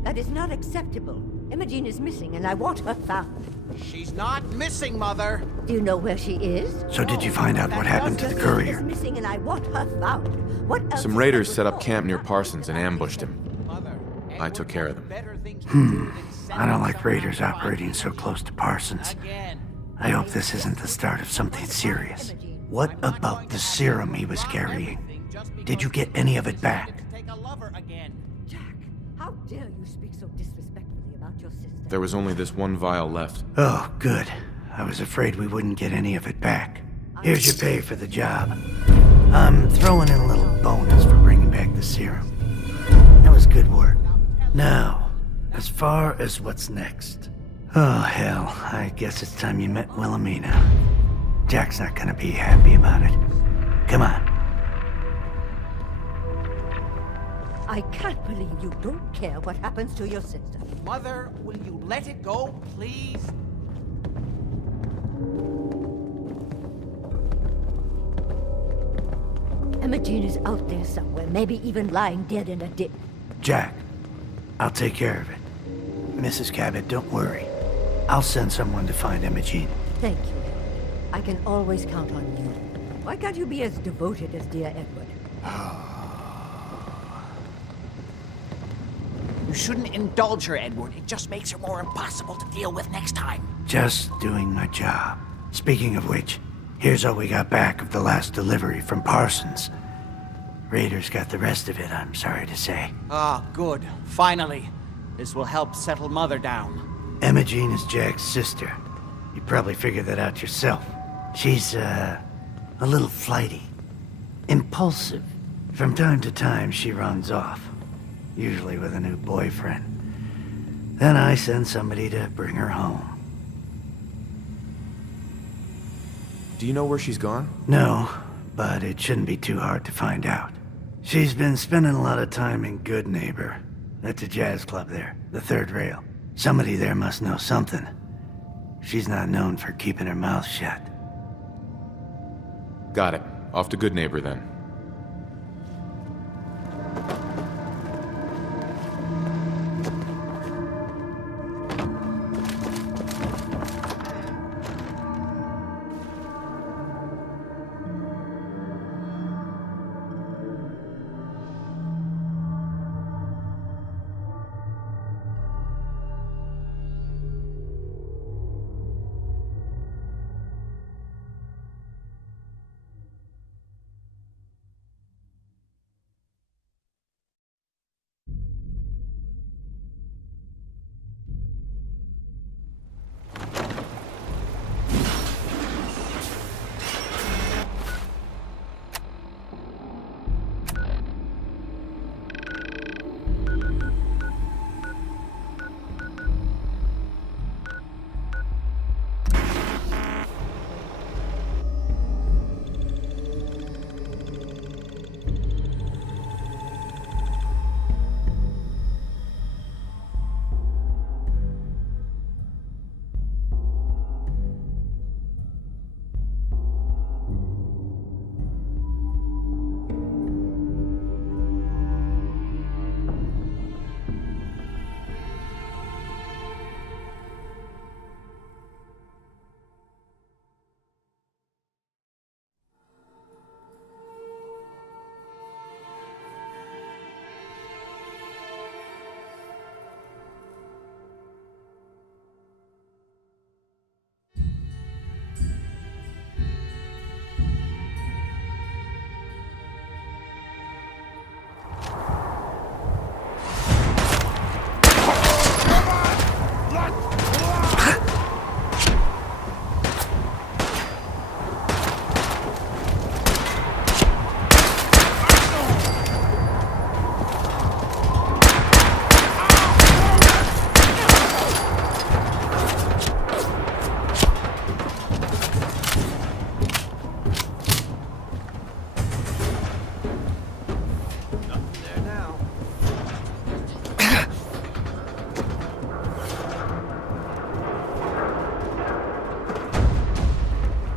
That is not acceptable. Imogen is missing, and I want her found. She's not missing, Mother. Do you know where she is? So did you find out what happened to the courier? Is missing, and I want her found. What else? Some raiders set up camp near Parsons and ambushed him. I took care of them. I don't like raiders operating so close to Parsons. I hope this isn't the start of something serious. What about the serum he was carrying? Did you get any of it back? How dare you speak so disrespectfully about your sister? There was only this one vial left. Oh, good. I was afraid we wouldn't get any of it back. Here's your pay for the job. I'm throwing in a little bonus for bringing back the serum. That was good work. Now, as far as what's next. Oh, hell. I guess it's time you met Wilhelmina. Jack's not gonna be happy about it. Come on. I can't believe you don't care what happens to your sister. Mother, will you let it go, please? Imogen is out there somewhere, maybe even lying dead in a dip. Jack, I'll take care of it. Mrs. Cabot, don't worry. I'll send someone to find Imogen. Thank you, Edward. I can always count on you. Why can't you be as devoted as dear Edward? shouldn't indulge her, Edward. It just makes her more impossible to deal with next time. Just doing my job. Speaking of which, here's all we got back of the last delivery from Parsons. Raiders got the rest of it, I'm sorry to say. Ah, good. Finally. This will help settle Mother down. Emma Jean is Jack's sister. You probably figured that out yourself. She's, a little flighty. Impulsive. From time to time, she runs off. Usually with a new boyfriend. Then I send somebody to bring her home. Do you know where she's gone? No, but it shouldn't be too hard to find out. She's been spending a lot of time in Good Neighbor. That's a jazz club there, the third rail. Somebody there must know something. She's not known for keeping her mouth shut. Got it. Off to Good Neighbor then.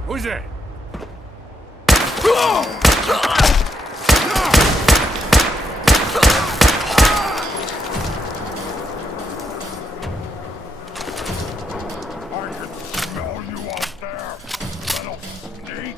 Who's it? I can smell you out there, little snake.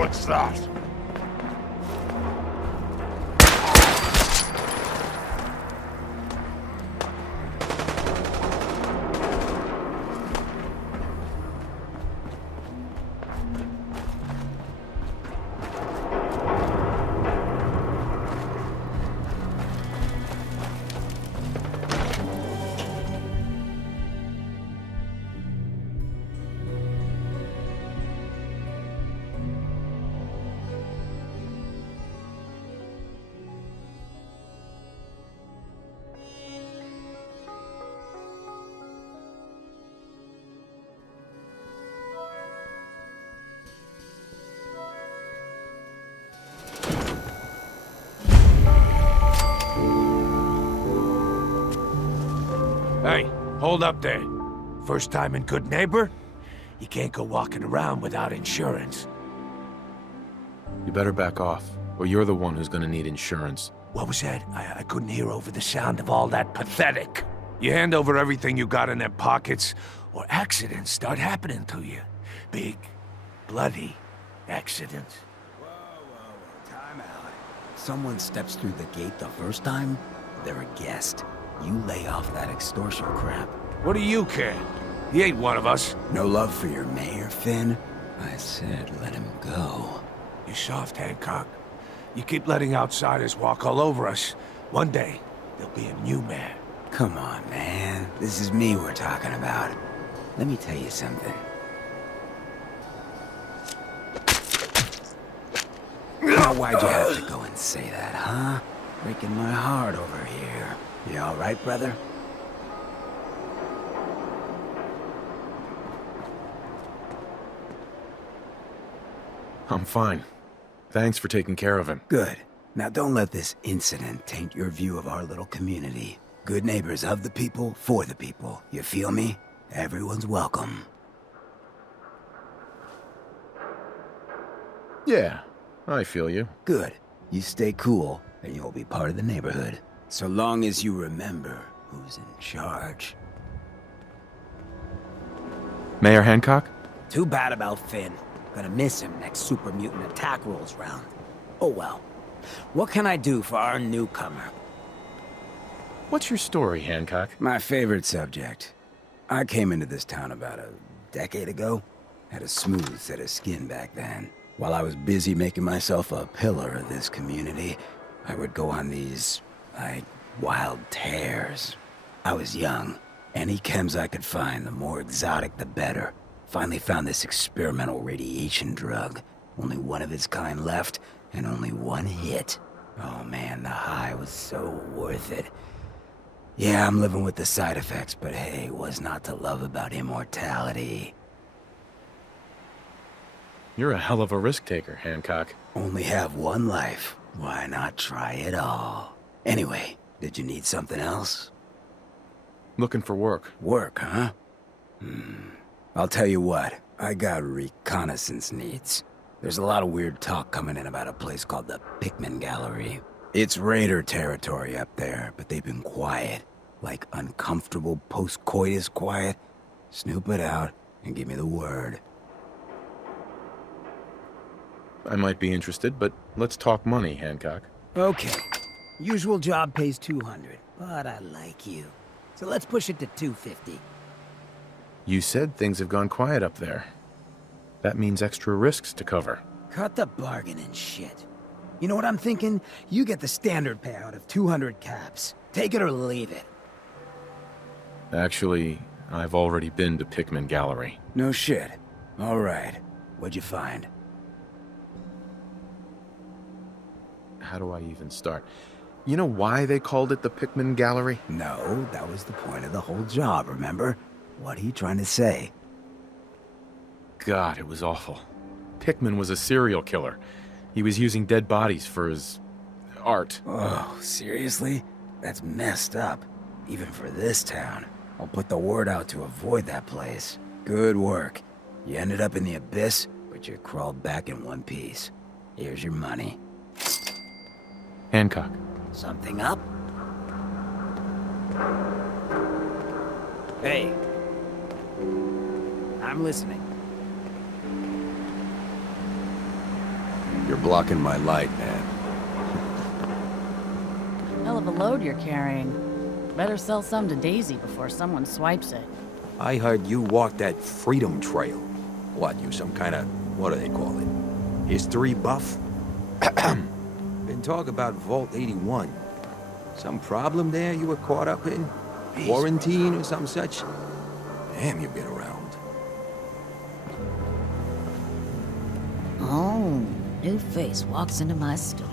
What's that? Hey, hold up there. First time in Good Neighbor? You can't go walking around without insurance. You better back off, or you're the one who's gonna need insurance. What was that? I couldn't hear over the sound of all that pathetic. You hand over everything you got in them pockets, or accidents start happening to you. Big, bloody accidents. Time out. Someone steps through the gate the first time, they're a guest. You lay off that extortion crap. What do you care? He ain't one of us. No love for your mayor, Finn? I said let him go. You soft, Hancock. You keep letting outsiders walk all over us. One day, there'll be a new mayor. Come on, man. This is me we're talking about. Let me tell you something. Now, why'd you have to go and say that, huh? Breaking my heart over here. You all right, brother? I'm fine. Thanks for taking care of him. Good. Now don't let this incident taint your view of our little community. Good neighbors of the people, for the people. You feel me? Everyone's welcome. Yeah, I feel you. Good. You stay cool, and you'll be part of the neighborhood. So long as you remember who's in charge. Mayor Hancock? Too bad about Finn. Gonna miss him next super mutant attack rolls round. Oh well. What can I do for our newcomer? What's your story, Hancock? My favorite subject. I came into this town about a decade ago. Had a smooth set of skin back then. While I was busy making myself a pillar of this community, I would go on these, wild tears. I was young. Any chems I could find, the more exotic the better. Finally found this experimental radiation drug. Only one of its kind left, and only one hit. Oh man, the high was so worth it. Yeah, I'm living with the side effects, but hey, what's not to love about immortality? You're a hell of a risk taker, Hancock. Only have one life. Why not try it all? Anyway, did you need something else? Looking for work. Work, huh? I'll tell you what, I got reconnaissance needs. There's a lot of weird talk coming in about a place called the Pickman Gallery. It's raider territory up there, but they've been quiet. Like uncomfortable post-coitus quiet. Snoop it out and give me the word. I might be interested, but let's talk money, Hancock. Okay. Usual job pays 200, but I like you. So let's push it to 250. You said things have gone quiet up there. That means extra risks to cover. Cut the bargain and shit. You know what I'm thinking? You get the standard payout of 200 caps. Take it or leave it. Actually, I've already been to Pickman Gallery. No shit. All right. What'd you find? How do I even start? You know why they called it the Pickman Gallery? No, that was the point of the whole job, remember? What are you trying to say? God, it was awful. Pickman was a serial killer. He was using dead bodies for his art. Oh, seriously? That's messed up. Even for this town. I'll put the word out to avoid that place. Good work. You ended up in the abyss, but you crawled back in one piece. Here's your money. Hancock. Something up? Hey. I'm listening. You're blocking my light, man. Hell of a load you're carrying. Better sell some to Daisy before someone swipes it. I heard you walked that Freedom Trail. What, you some kind of, what do they call it? History buff? Been talk about Vault 81. Some problem there you were caught up in? Quarantine or some such? Damn, you get around. Oh, new face walks into my store.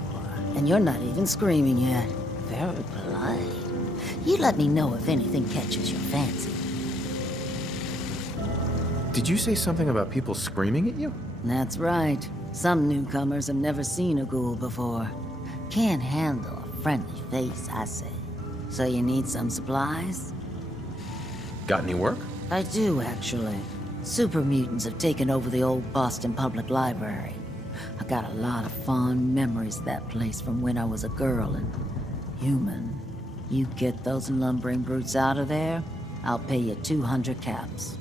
And you're not even screaming yet. Very polite. You let me know if anything catches your fancy. Did you say something about people screaming at you? That's right. Some newcomers have never seen a ghoul before. Can't handle a friendly face, I say. So you need some supplies? Got any work? I do, actually. Super mutants have taken over the old Boston Public Library. I got a lot of fond memories of that place from when I was a girl and human. You get those lumbering brutes out of there, I'll pay you 200 caps.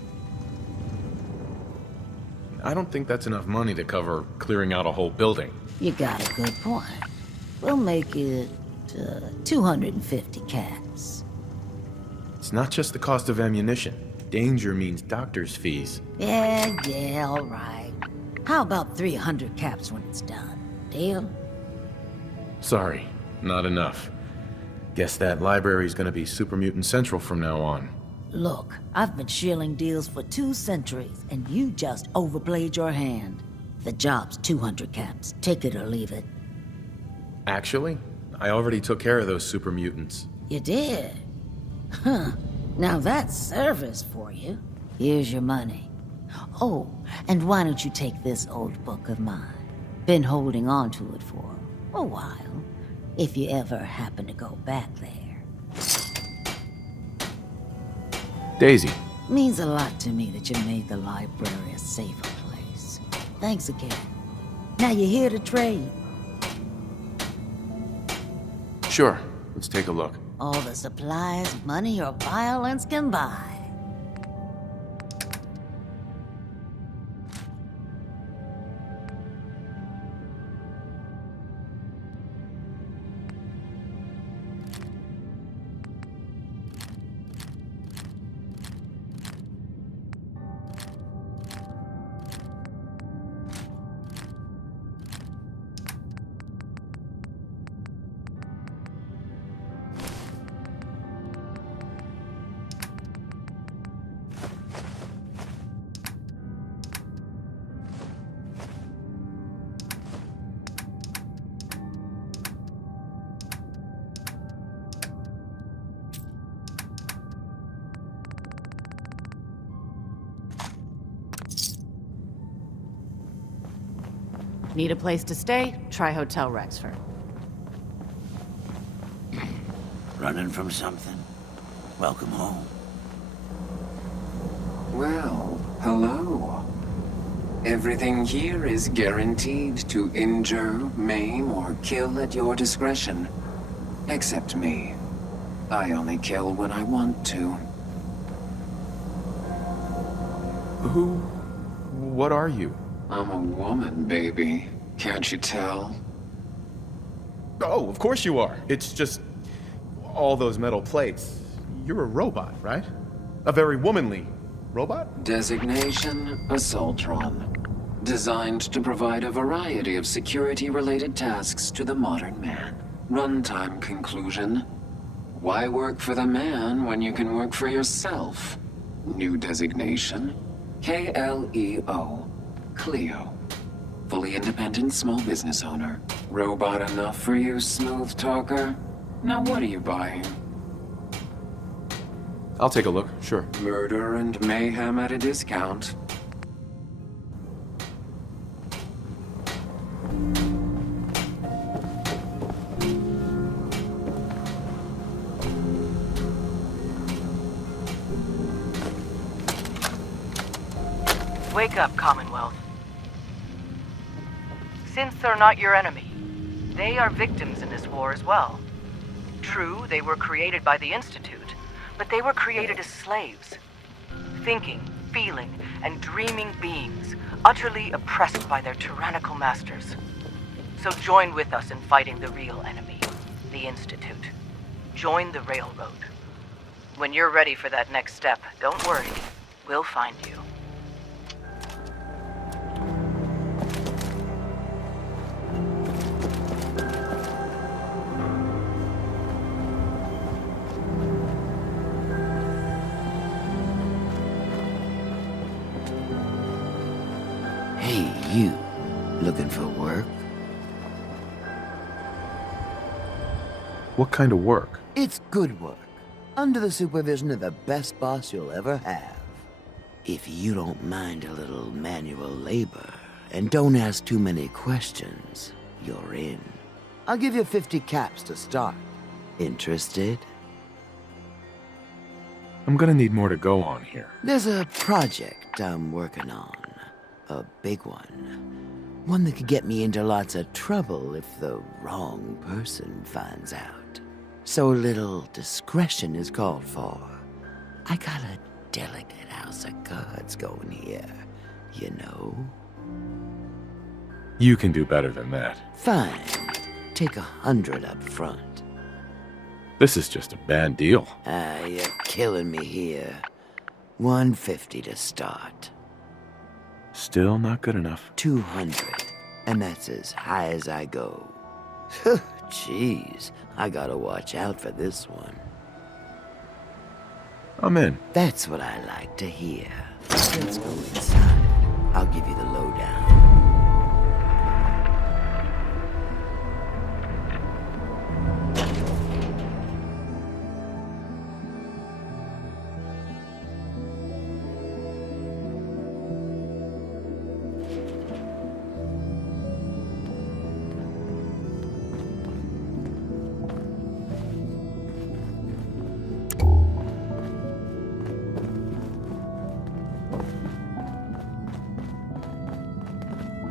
I don't think that's enough money to cover clearing out a whole building. You got a good point. We'll make it 250 caps. It's not just the cost of ammunition. Danger means doctor's fees. Yeah, all right. How about 300 caps when it's done? Deal? Sorry, not enough. Guess that library's gonna be Super Mutant Central from now on. Look, I've been shilling deals for 2 centuries, and you just overplayed your hand. The job's 200 caps. Take it or leave it. Actually, I already took care of those super mutants. You did? Huh. Now that's service for you. Here's your money. Oh, and why don't you take this old book of mine? Been holding on to it for a while, if you ever happen to go back there. Daisy. Means a lot to me that you made the library a safer place. Thanks again. Now you're here to trade. Sure, let's take a look. All the supplies money or violence can buy. Need a place to stay? Try Hotel Rexford. Running from something? Welcome home. Well, hello. Everything here is guaranteed to injure, maim, or kill at your discretion. Except me. I only kill when I want to. What are you? I'm a woman, baby. Can't you tell? Oh, of course you are. It's just all those metal plates. You're a robot, right? A very womanly robot? Designation, Assaultron. Designed to provide a variety of security-related tasks to the modern man. Runtime conclusion. Why work for the man when you can work for yourself? New designation, KLEO. Cleo. Fully independent small business owner. Robot enough for you, smooth talker? Now what are you buying? I'll take a look, sure. Murder and mayhem at a discount. Wake up, Commonwealth. Synths are not your enemy. They are victims in this war as well. True, they were created by the Institute, but they were created as slaves. Thinking, feeling, and dreaming beings, utterly oppressed by their tyrannical masters. So join with us in fighting the real enemy, the Institute. Join the Railroad. When you're ready for that next step, don't worry. We'll find you. Hey, you. Looking for work? What kind of work? It's good work. Under the supervision of the best boss you'll ever have. If you don't mind a little manual labor, and don't ask too many questions, you're in. I'll give you 50 caps to start. Interested? I'm gonna need more to go on here. There's a project I'm working on. A big one. One that could get me into lots of trouble if the wrong person finds out. So little discretion is called for. I got a delicate house of cards going here, you know? You can do better than that. Fine. Take 100 up front. This is just a bad deal. You're killing me here. 150 to start. Still not good enough. 200. And that's as high as I go. Jeez, I gotta watch out for this one. I'm in. That's what I like to hear. Let's go inside. I'll give you the lowdown.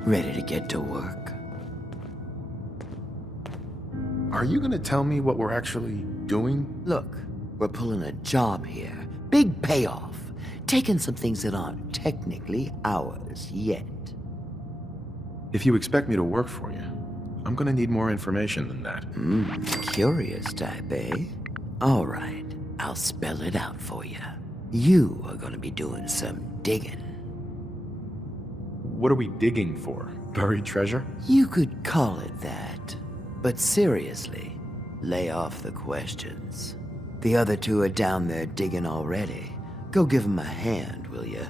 Ready to get to work? Are you gonna tell me what we're actually doing? Look, we're pulling a job here. Big payoff. Taking some things that aren't technically ours yet. If you expect me to work for you, I'm gonna need more information than that. Curious type, eh? All right, I'll spell it out for you. You are gonna be doing some digging. What are we digging for? Buried treasure? You could call it that. But seriously, lay off the questions. The other two are down there digging already. Go give them a hand, will you?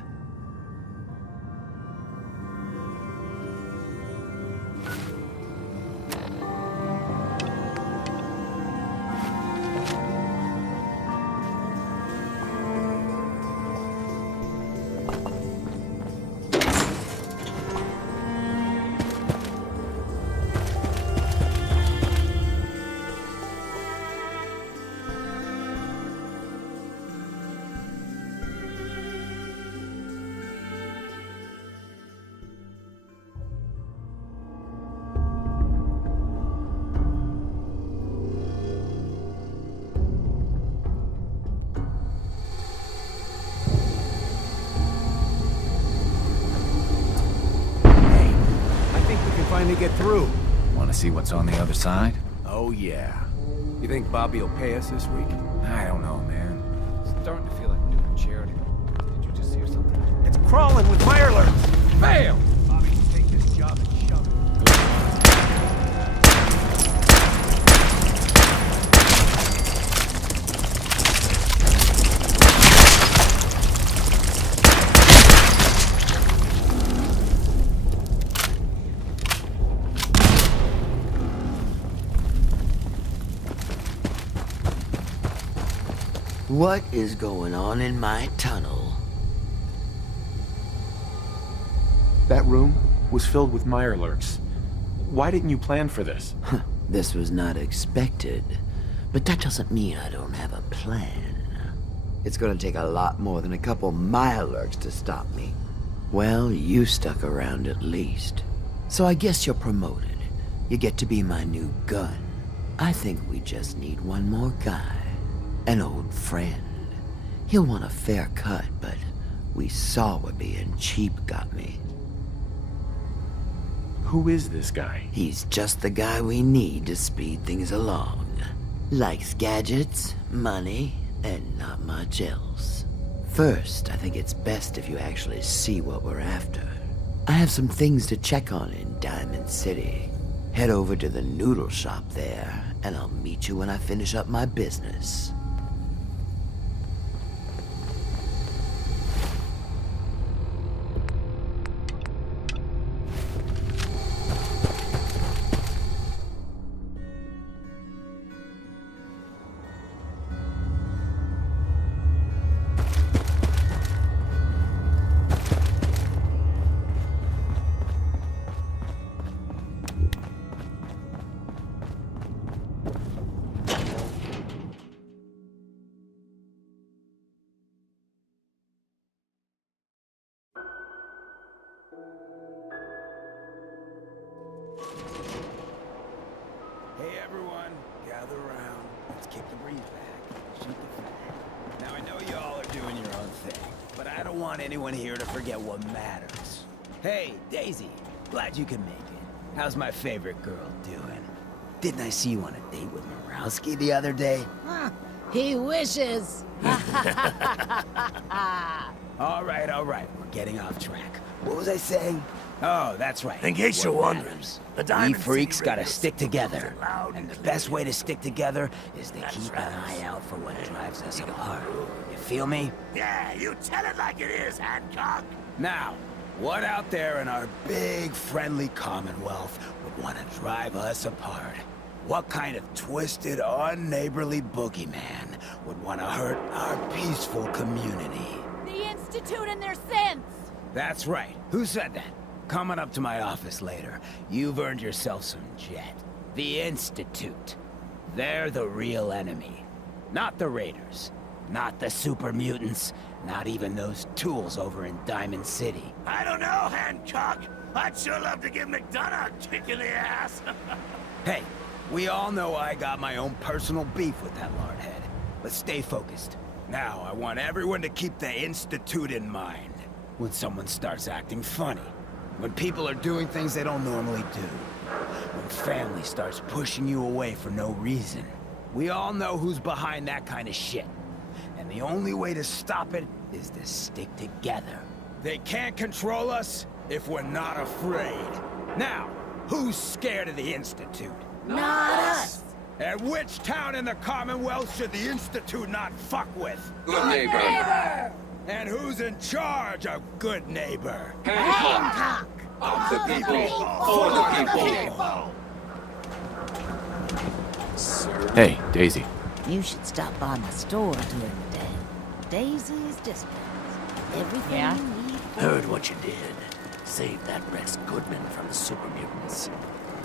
Finally get through. Want to see what's on the other side? Oh, yeah. You think Bobby will pay us this week? I don't know, man. Starting to feel like we're doing charity. Did you just hear something? It's crawling with Mirelurks! Fail! Bobby can take this job and shove it. What is going on in my tunnel? That room was filled with Mirelurks. Why didn't you plan for this? This was not expected, but that doesn't mean I don't have a plan. It's gonna take a lot more than a couple Mirelurks to stop me. Well, you stuck around at least. So I guess you're promoted. You get to be my new gun. I think we just need one more guy. An old friend. He'll want a fair cut, but we saw what being cheap got me. Who is this guy? He's just the guy we need to speed things along. Likes gadgets, money, and not much else. First, I think it's best if you actually see what we're after. I have some things to check on in Diamond City. Head over to the noodle shop there, and I'll meet you when I finish up my business. Hey everyone, gather around. Let's kick the breeze back. Shoot the flag. Now I know y'all are doing your own thing, but I don't want anyone here to forget what matters. Hey, Daisy, glad you can make it. How's my favorite girl doing? Didn't I see you on a date with Morowski the other day? He wishes. All right, we're getting off track. What was I saying? Oh, that's right. In case you're What wondering, matters. the We Diamond freaks City gotta Raiders stick together. loud And and the best clear. way to stick together is to keep an eye out for what drives us apart. You feel me? Yeah, you tell it like it is, Hancock. Now, what out there in our big, friendly Commonwealth would want to drive us apart? What kind of twisted, unneighborly boogeyman would want to hurt our peaceful community? The Institute and their sins. That's right. Who said that? Coming up to my office later. You've earned yourself some jet. The Institute. They're the real enemy. Not the Raiders. Not the super mutants. Not even those tools over in Diamond City. I don't know, Hancock. I'd sure love to give McDonough a kick in the ass. Hey, we all know I got my own personal beef with that lardhead. But stay focused. Now, I want everyone to keep the Institute in mind. When someone starts acting funny. When people are doing things they don't normally do. When family starts pushing you away for no reason. We all know who's behind that kind of shit. And the only way to stop it is to stick together. They can't control us if we're not afraid. Now, who's scared of the Institute? Not us. And which town in the Commonwealth should the Institute not fuck with? Good neighbor. And who's in charge of good neighbor? Hancock. Of the people, for the people. Sir. Hey, Daisy. You should stop by my store during the day. Daisy's Dispense. Everything you need. Heard what you did. Saved that Rex Goodman from the super mutants.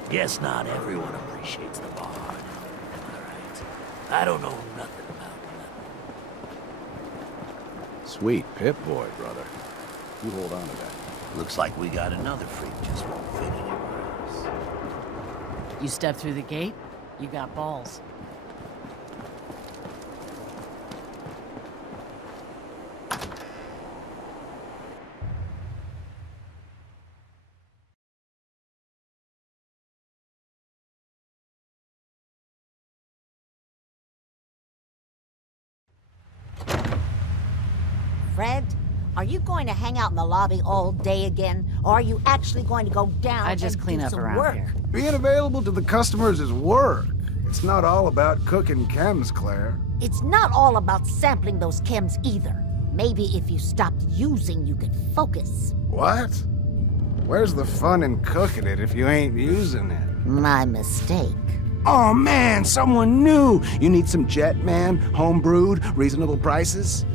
Guess not everyone appreciates the Bard. Am I right? I don't know nothing about nothing. Sweet Pip-Boy, brother. You hold on to that. Looks like we got another freak just won't fit anywhere else. You step through the gate, you got balls. Fred, are you going to hang out in the lobby all day again? Or are you actually going to go down I just and clean do up some around work? here. Being available to the customers is work. It's not all about cooking chems, Claire. It's not all about sampling those chems either. Maybe if you stopped using, you could focus. What? Where's the fun in cooking it if you ain't using it? My mistake. Oh man, someone new! You need some jet, man? Home-brewed, reasonable prices?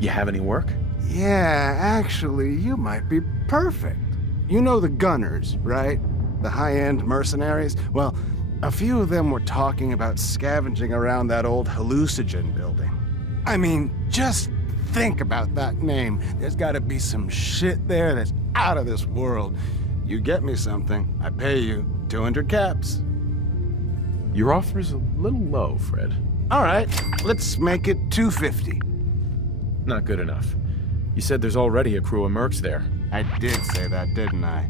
You have any work? Yeah, actually, you might be perfect. You know the Gunners, right? The high-end mercenaries? Well, a few of them were talking about scavenging around that old hallucinogen building. I mean, just think about that name. There's gotta be some shit there that's out of this world. You get me something, I pay you 200 caps. Your offer's a little low, Fred. All right, let's make it 250. Not good enough. You said there's already a crew of mercs there. I did say that, didn't I?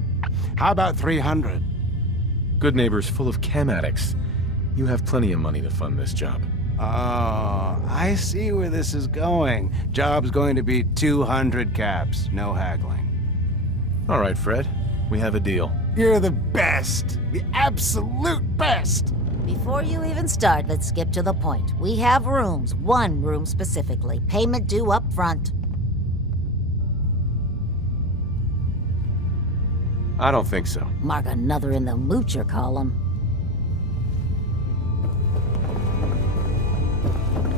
How about 300? Good Neighbor's full of chem addicts. You have plenty of money to fund this job. Oh, I see where this is going. Job's going to be 200 caps, no haggling. All right, Fred. We have a deal. You're the best! The absolute best! Before you even start, let's skip to the point. We have rooms, one room specifically. Payment due up front. I don't think so. Mark another in the moocher column.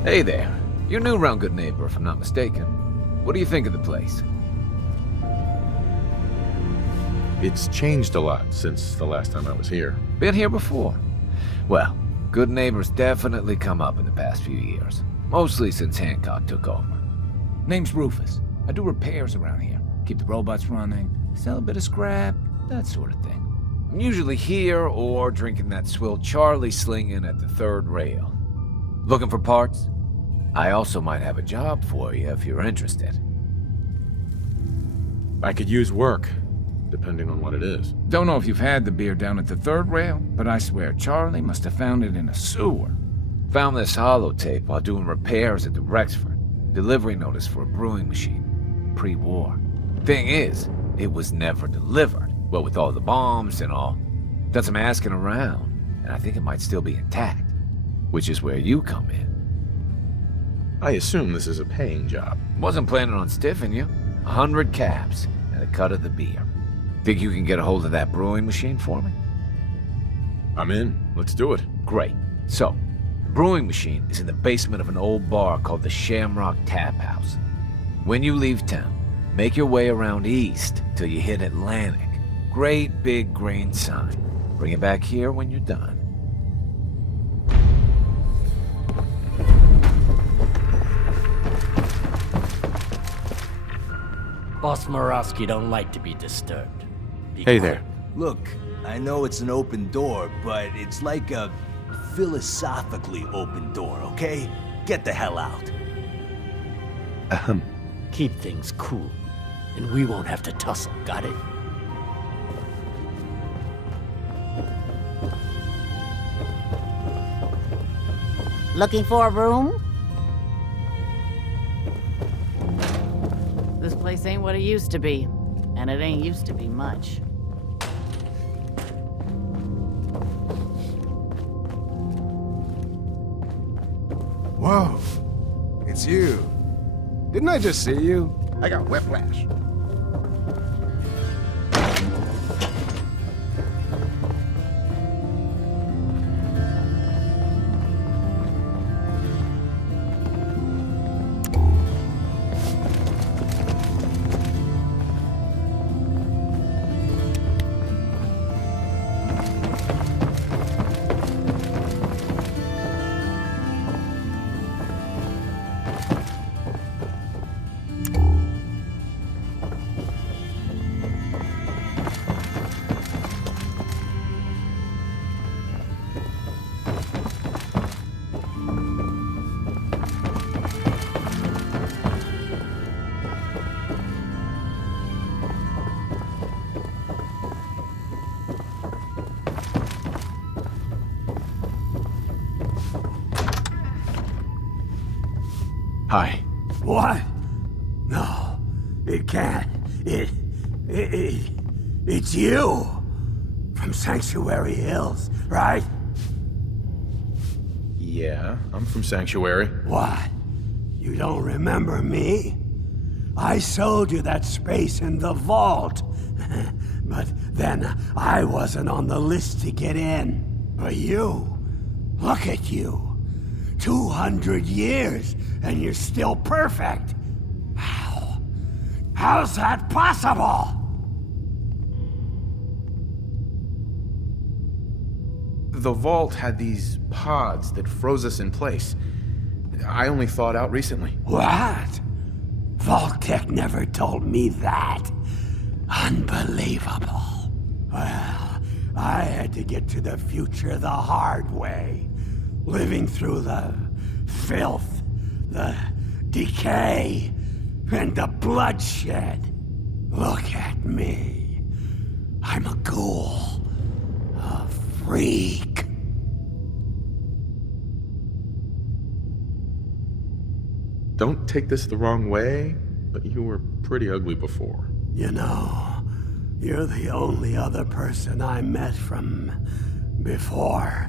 Hey there. You're new around Good Neighbor, if I'm not mistaken. What do you think of the place? It's changed a lot since the last time I was here. Been here before? Well, Good Neighbor's definitely come up in the past few years. Mostly since Hancock took over. Name's Rufus. I do repairs around here. Keep the robots running, sell a bit of scrap, that sort of thing. I'm usually here or drinking that swill Charlie slinging at the third rail. Looking for parts? I also might have a job for you if you're interested. I could use work, depending on what it is. Don't know if you've had the beer down at the third rail, but I swear Charlie must have found it in a sewer. Found this holotape while doing repairs at the Rexford. Delivery notice for a brewing machine. Pre-war. Thing is, it was never delivered. Well, with all the bombs and all. Done some asking around, and I think it might still be intact. Which is where you come in. I assume this is a paying job. Wasn't planning on stiffing you. 100 caps and a cut of the beer. Think you can get a hold of that brewing machine for me? I'm in. Let's do it. Great. So, the brewing machine is in the basement of an old bar called the Shamrock Tap House. When you leave town, make your way around east till you hit Atlantic. Great big green sign. Bring it back here when you're done. Boss Murawski don't like to be disturbed. Hey there. Look, I know it's an open door, but it's like a philosophically open door, okay? Get the hell out. Keep things cool, and we won't have to tussle, got it? Looking for a room? This place ain't what it used to be, and it ain't used to be much. Whoa, it's you. Didn't I just see you? I got whiplash. Hi. What? No, it can't. It's you! From Sanctuary Hills, right? Yeah, I'm from Sanctuary. What? You don't remember me? I sold you that space in the vault. But then I wasn't on the list to get in. But you, look at you. 200 years, and you're still perfect. How? How's that possible? The vault had these pods that froze us in place. I only thawed out recently. What? Vault-Tec never told me that. Unbelievable. Well, I had to get to the future the hard way. Living through the filth, the decay, and the bloodshed. Look at me. I'm a ghoul. A freak. Don't take this the wrong way, but you were pretty ugly before. You know, you're the only other person I met from before.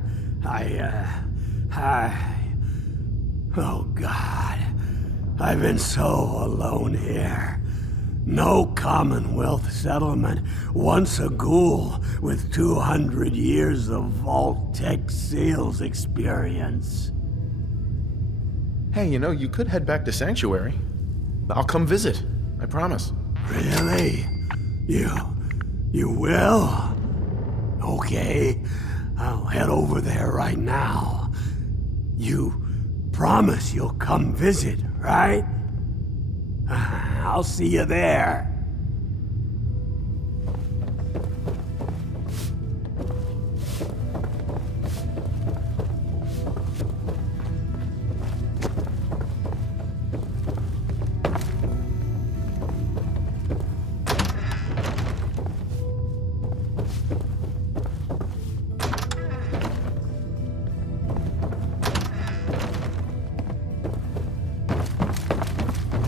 Oh God. I've been so alone here. No Commonwealth settlement, once a ghoul with 200 years of Vault-Tec sales experience. Hey, you know, you could head back to Sanctuary. I'll come visit, I promise. Really? You will? Okay, I'll head over there right now. You promise you'll come visit, right? I'll see you there.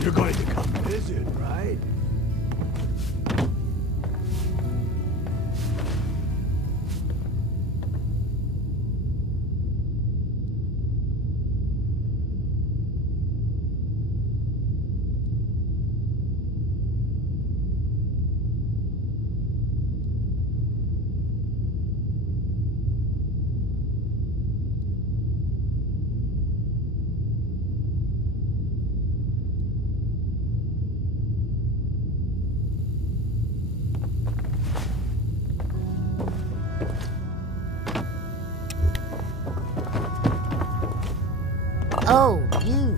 You're going to come visit, right? Oh, you.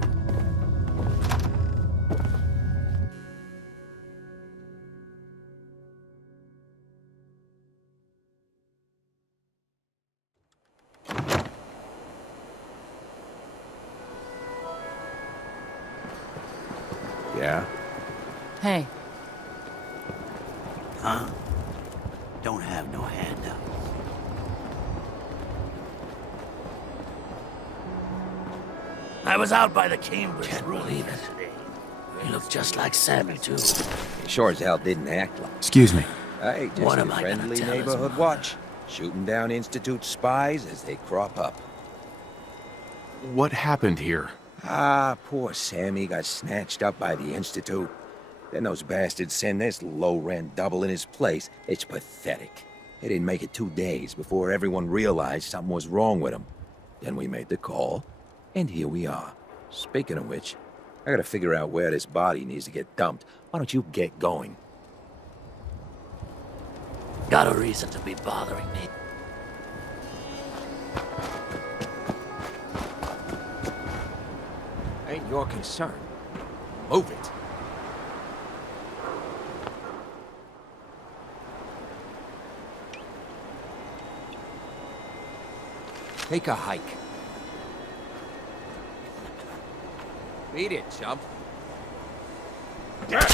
Yeah? Hey. Huh? Don't have no handout. I was out by the Cambridge. Can't believe it. He looked just like Sammy, too. He sure as hell didn't act like... Excuse me. Hey, just What a am I gonna friendly tell his neighborhood mother? watch. Shooting down Institute spies as they crop up. What happened here? Ah, poor Sammy got snatched up by the Institute. Then those bastards send this low-rent double in his place. It's pathetic. They didn't make it 2 days before everyone realized something was wrong with him. Then we made the call, and here we are. Speaking of which, I gotta figure out where this body needs to get dumped. Why don't you get going? Got a reason to be bothering me. Ain't your concern. Move it. Take a hike. Beat it, chump. Yeah?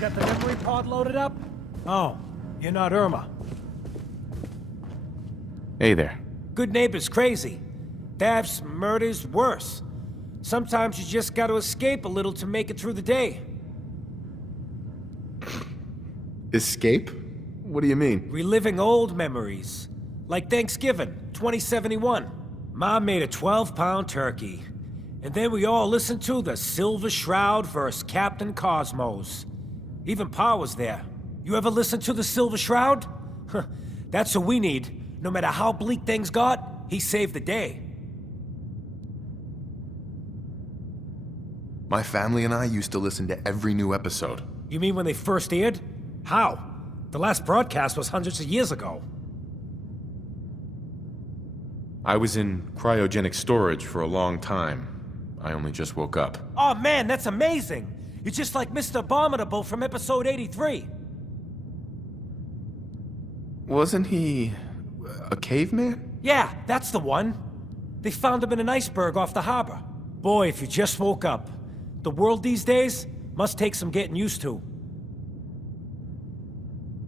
got the memory pod loaded up? Oh, you're not Irma. Hey there. Good neighbor's crazy. Thefts, murders, worse. Sometimes you just gotta escape a little to make it through the day. Escape? What do you mean? Reliving old memories. Like Thanksgiving, 2071. Mom made a 12-pound turkey. And then we all listened to the Silver Shroud vs. Captain Cosmos. Even Pa was there. You ever listen to the Silver Shroud? That's what we need. No matter how bleak things got, he saved the day. My family and I used to listen to every new episode. You mean when they first aired? How? The last broadcast was hundreds of years ago. I was in cryogenic storage for a long time. I only just woke up. Oh man, that's amazing! You're just like Mr. Abominable from episode 83. Wasn't he a caveman? Yeah, that's the one. They found him in an iceberg off the harbor. Boy, if you just woke up. The world these days must take some getting used to.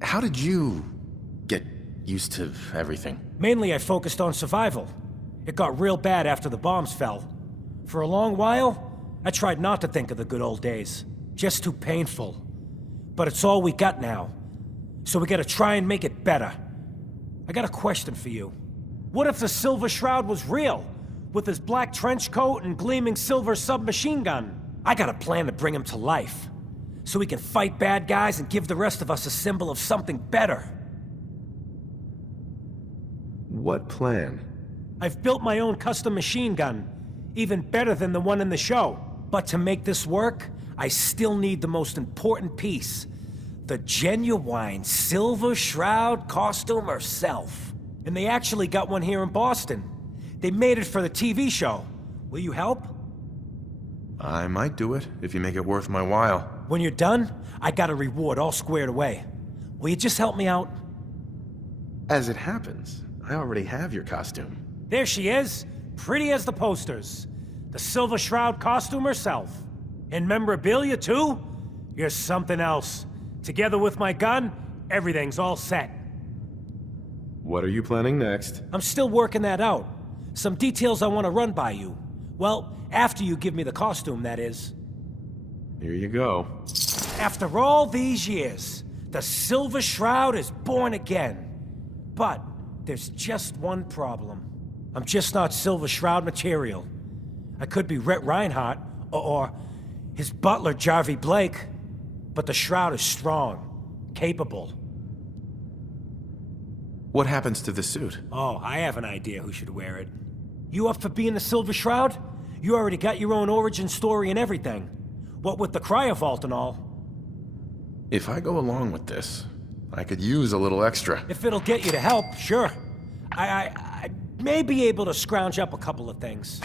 How did you get used to everything? Mainly I focused on survival. It got real bad after the bombs fell. For a long while, I tried not to think of the good old days. Just too painful. But it's all we got now. So we gotta try and make it better. I got a question for you. What if the Silver Shroud was real? With his black trench coat and gleaming silver submachine gun? I got a plan to bring him to life. So we can fight bad guys and give the rest of us a symbol of something better. What plan? I've built my own custom machine gun. Even better than the one in the show. But to make this work, I still need the most important piece. The genuine Silver Shroud costume herself. And they actually got one here in Boston. They made it for the TV show. Will you help? I might do it, if you make it worth my while. When you're done, I got a reward all squared away. Will you just help me out? As it happens, I already have your costume. There she is, pretty as the posters. The Silver Shroud costume herself. And memorabilia, too? You're something else. Together with my gun, everything's all set. What are you planning next? I'm still working that out. Some details I want to run by you. Well, after you give me the costume, that is. Here you go. After all these years, the Silver Shroud is born again. But there's just one problem. I'm just not Silver Shroud material. I could be Rhett Reinhardt, or his butler, Jarvie Blake. But the Shroud is strong, capable. What happens to the suit? Oh, I have an idea who should wear it. You up for being the Silver Shroud? You already got your own origin story and everything. What with the cryovault and all. If I go along with this, I could use a little extra. If it'll get you to help, sure. I may be able to scrounge up a couple of things.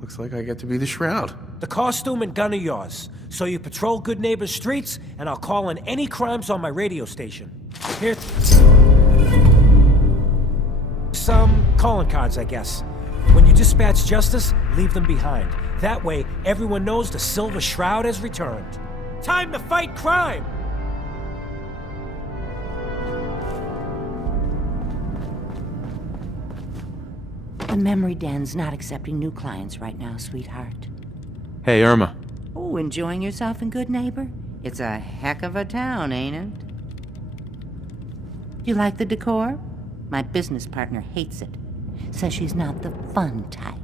Looks like I get to be the Shroud. The costume and gun are yours, so you patrol Good Neighbor's streets, and I'll call in any crimes on my radio station. Here's some calling cards, I guess. When you dispatch justice, leave them behind. That way, everyone knows the Silver Shroud has returned. Time to fight crime! The Memory Den's not accepting new clients right now, sweetheart. Hey, Irma. Oh, enjoying yourself in Good Neighbor? It's a heck of a town, ain't it? You like the decor? My business partner hates it. Says she's not the fun type.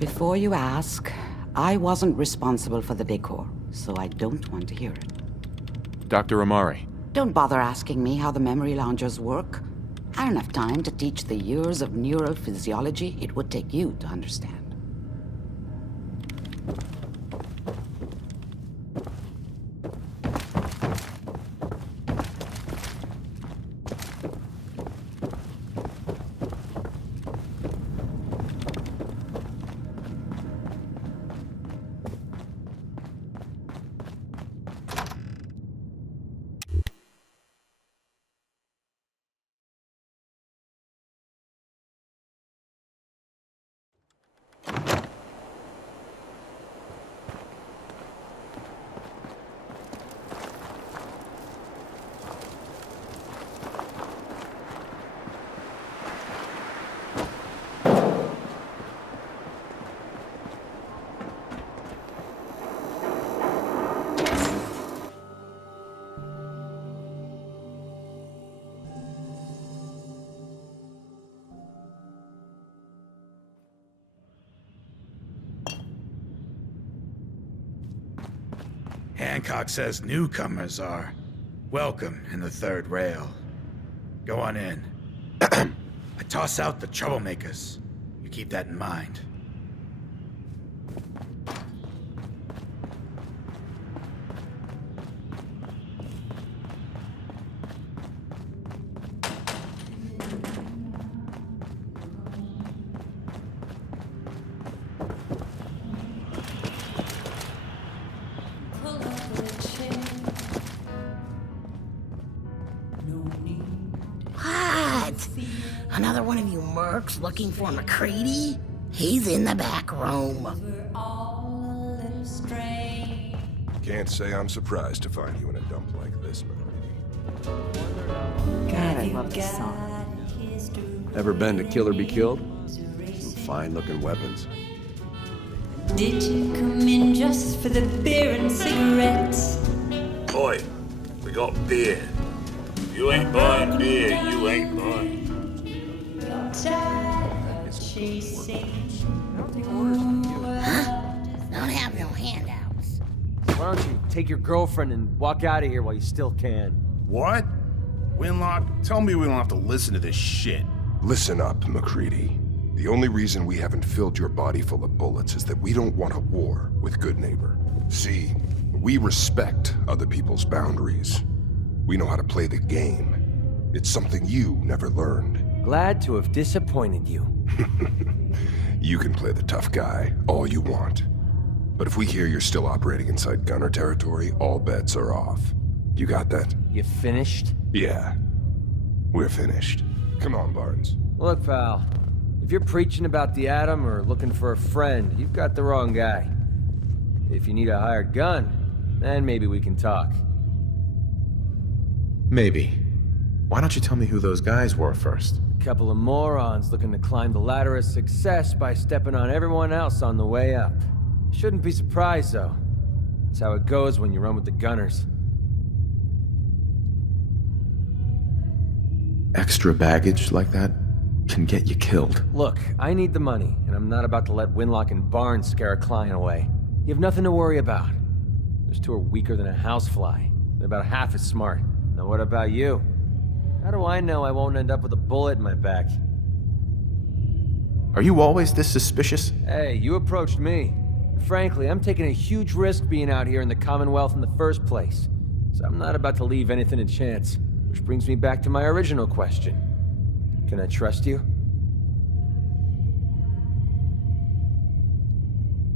Before you ask, I wasn't responsible for the decor, so I don't want to hear it. Dr. Amari. Don't bother asking me how the memory loungers work. I don't have time to teach the years of neural physiology it would take you to understand. Hancock says newcomers are welcome in the third rail. Go on in. I toss out the troublemakers. You keep that in mind. What? Another one of you mercs looking for MacCready? He's in the back room. Can't say I'm surprised to find you in a dump like this, MacCready. God, I love this song. Ever been to Kill or Be Killed? Some fine-looking weapons. Did you come in just for the beer and cigarettes? Boy, we got beer. If you ain't buying beer, you ain't buying. Don't have no handouts. Why don't you take your girlfriend and walk out of here while you still can? What? Winlock, tell me we don't have to listen to this shit. Listen up, MacCready. The only reason we haven't filled your body full of bullets is that we don't want a war with Goodneighbor. See, we respect other people's boundaries. We know how to play the game. It's something you never learned. Glad to have disappointed you. You can play the tough guy all you want. But if we hear you're still operating inside Gunner territory, all bets are off. You got that? You finished? Yeah. We're finished. Come on, Barnes. Look, pal. If you're preaching about the atom or looking for a friend, you've got the wrong guy. If you need a hired gun, then maybe we can talk. Maybe. Why don't you tell me who those guys were first? A couple of morons looking to climb the ladder of success by stepping on everyone else on the way up. Shouldn't be surprised, though. That's how it goes when you run with the Gunners. Extra baggage like that can get you killed. Look, I need the money, and I'm not about to let Winlock and Barnes scare a client away. You have nothing to worry about. Those two are weaker than a housefly. They're about half as smart. Now what about you? How do I know I won't end up with a bullet in my back? Are you always this suspicious? Hey, you approached me. Frankly, I'm taking a huge risk being out here in the Commonwealth in the first place. So I'm not about to leave anything to chance. Which brings me back to my original question. Can I trust you?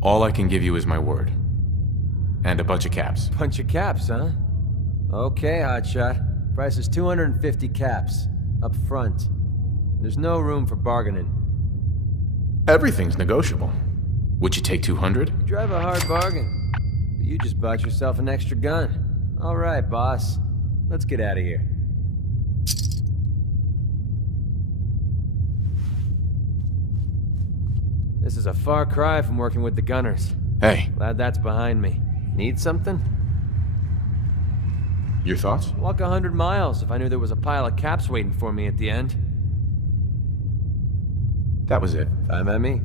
All I can give you is my word. And a bunch of caps. Bunch of caps, huh? Okay, hotshot. Price is 250 caps. Up front. There's no room for bargaining. Everything's negotiable. Would you take 200? You drive a hard bargain. But you just bought yourself an extra gun. All right, boss. Let's get out of here. This is a far cry from working with the Gunners. Hey. Glad that's behind me. Need something? Your thoughts? Walk 100 miles if I knew there was a pile of caps waiting for me at the end. That was it. Fine by me.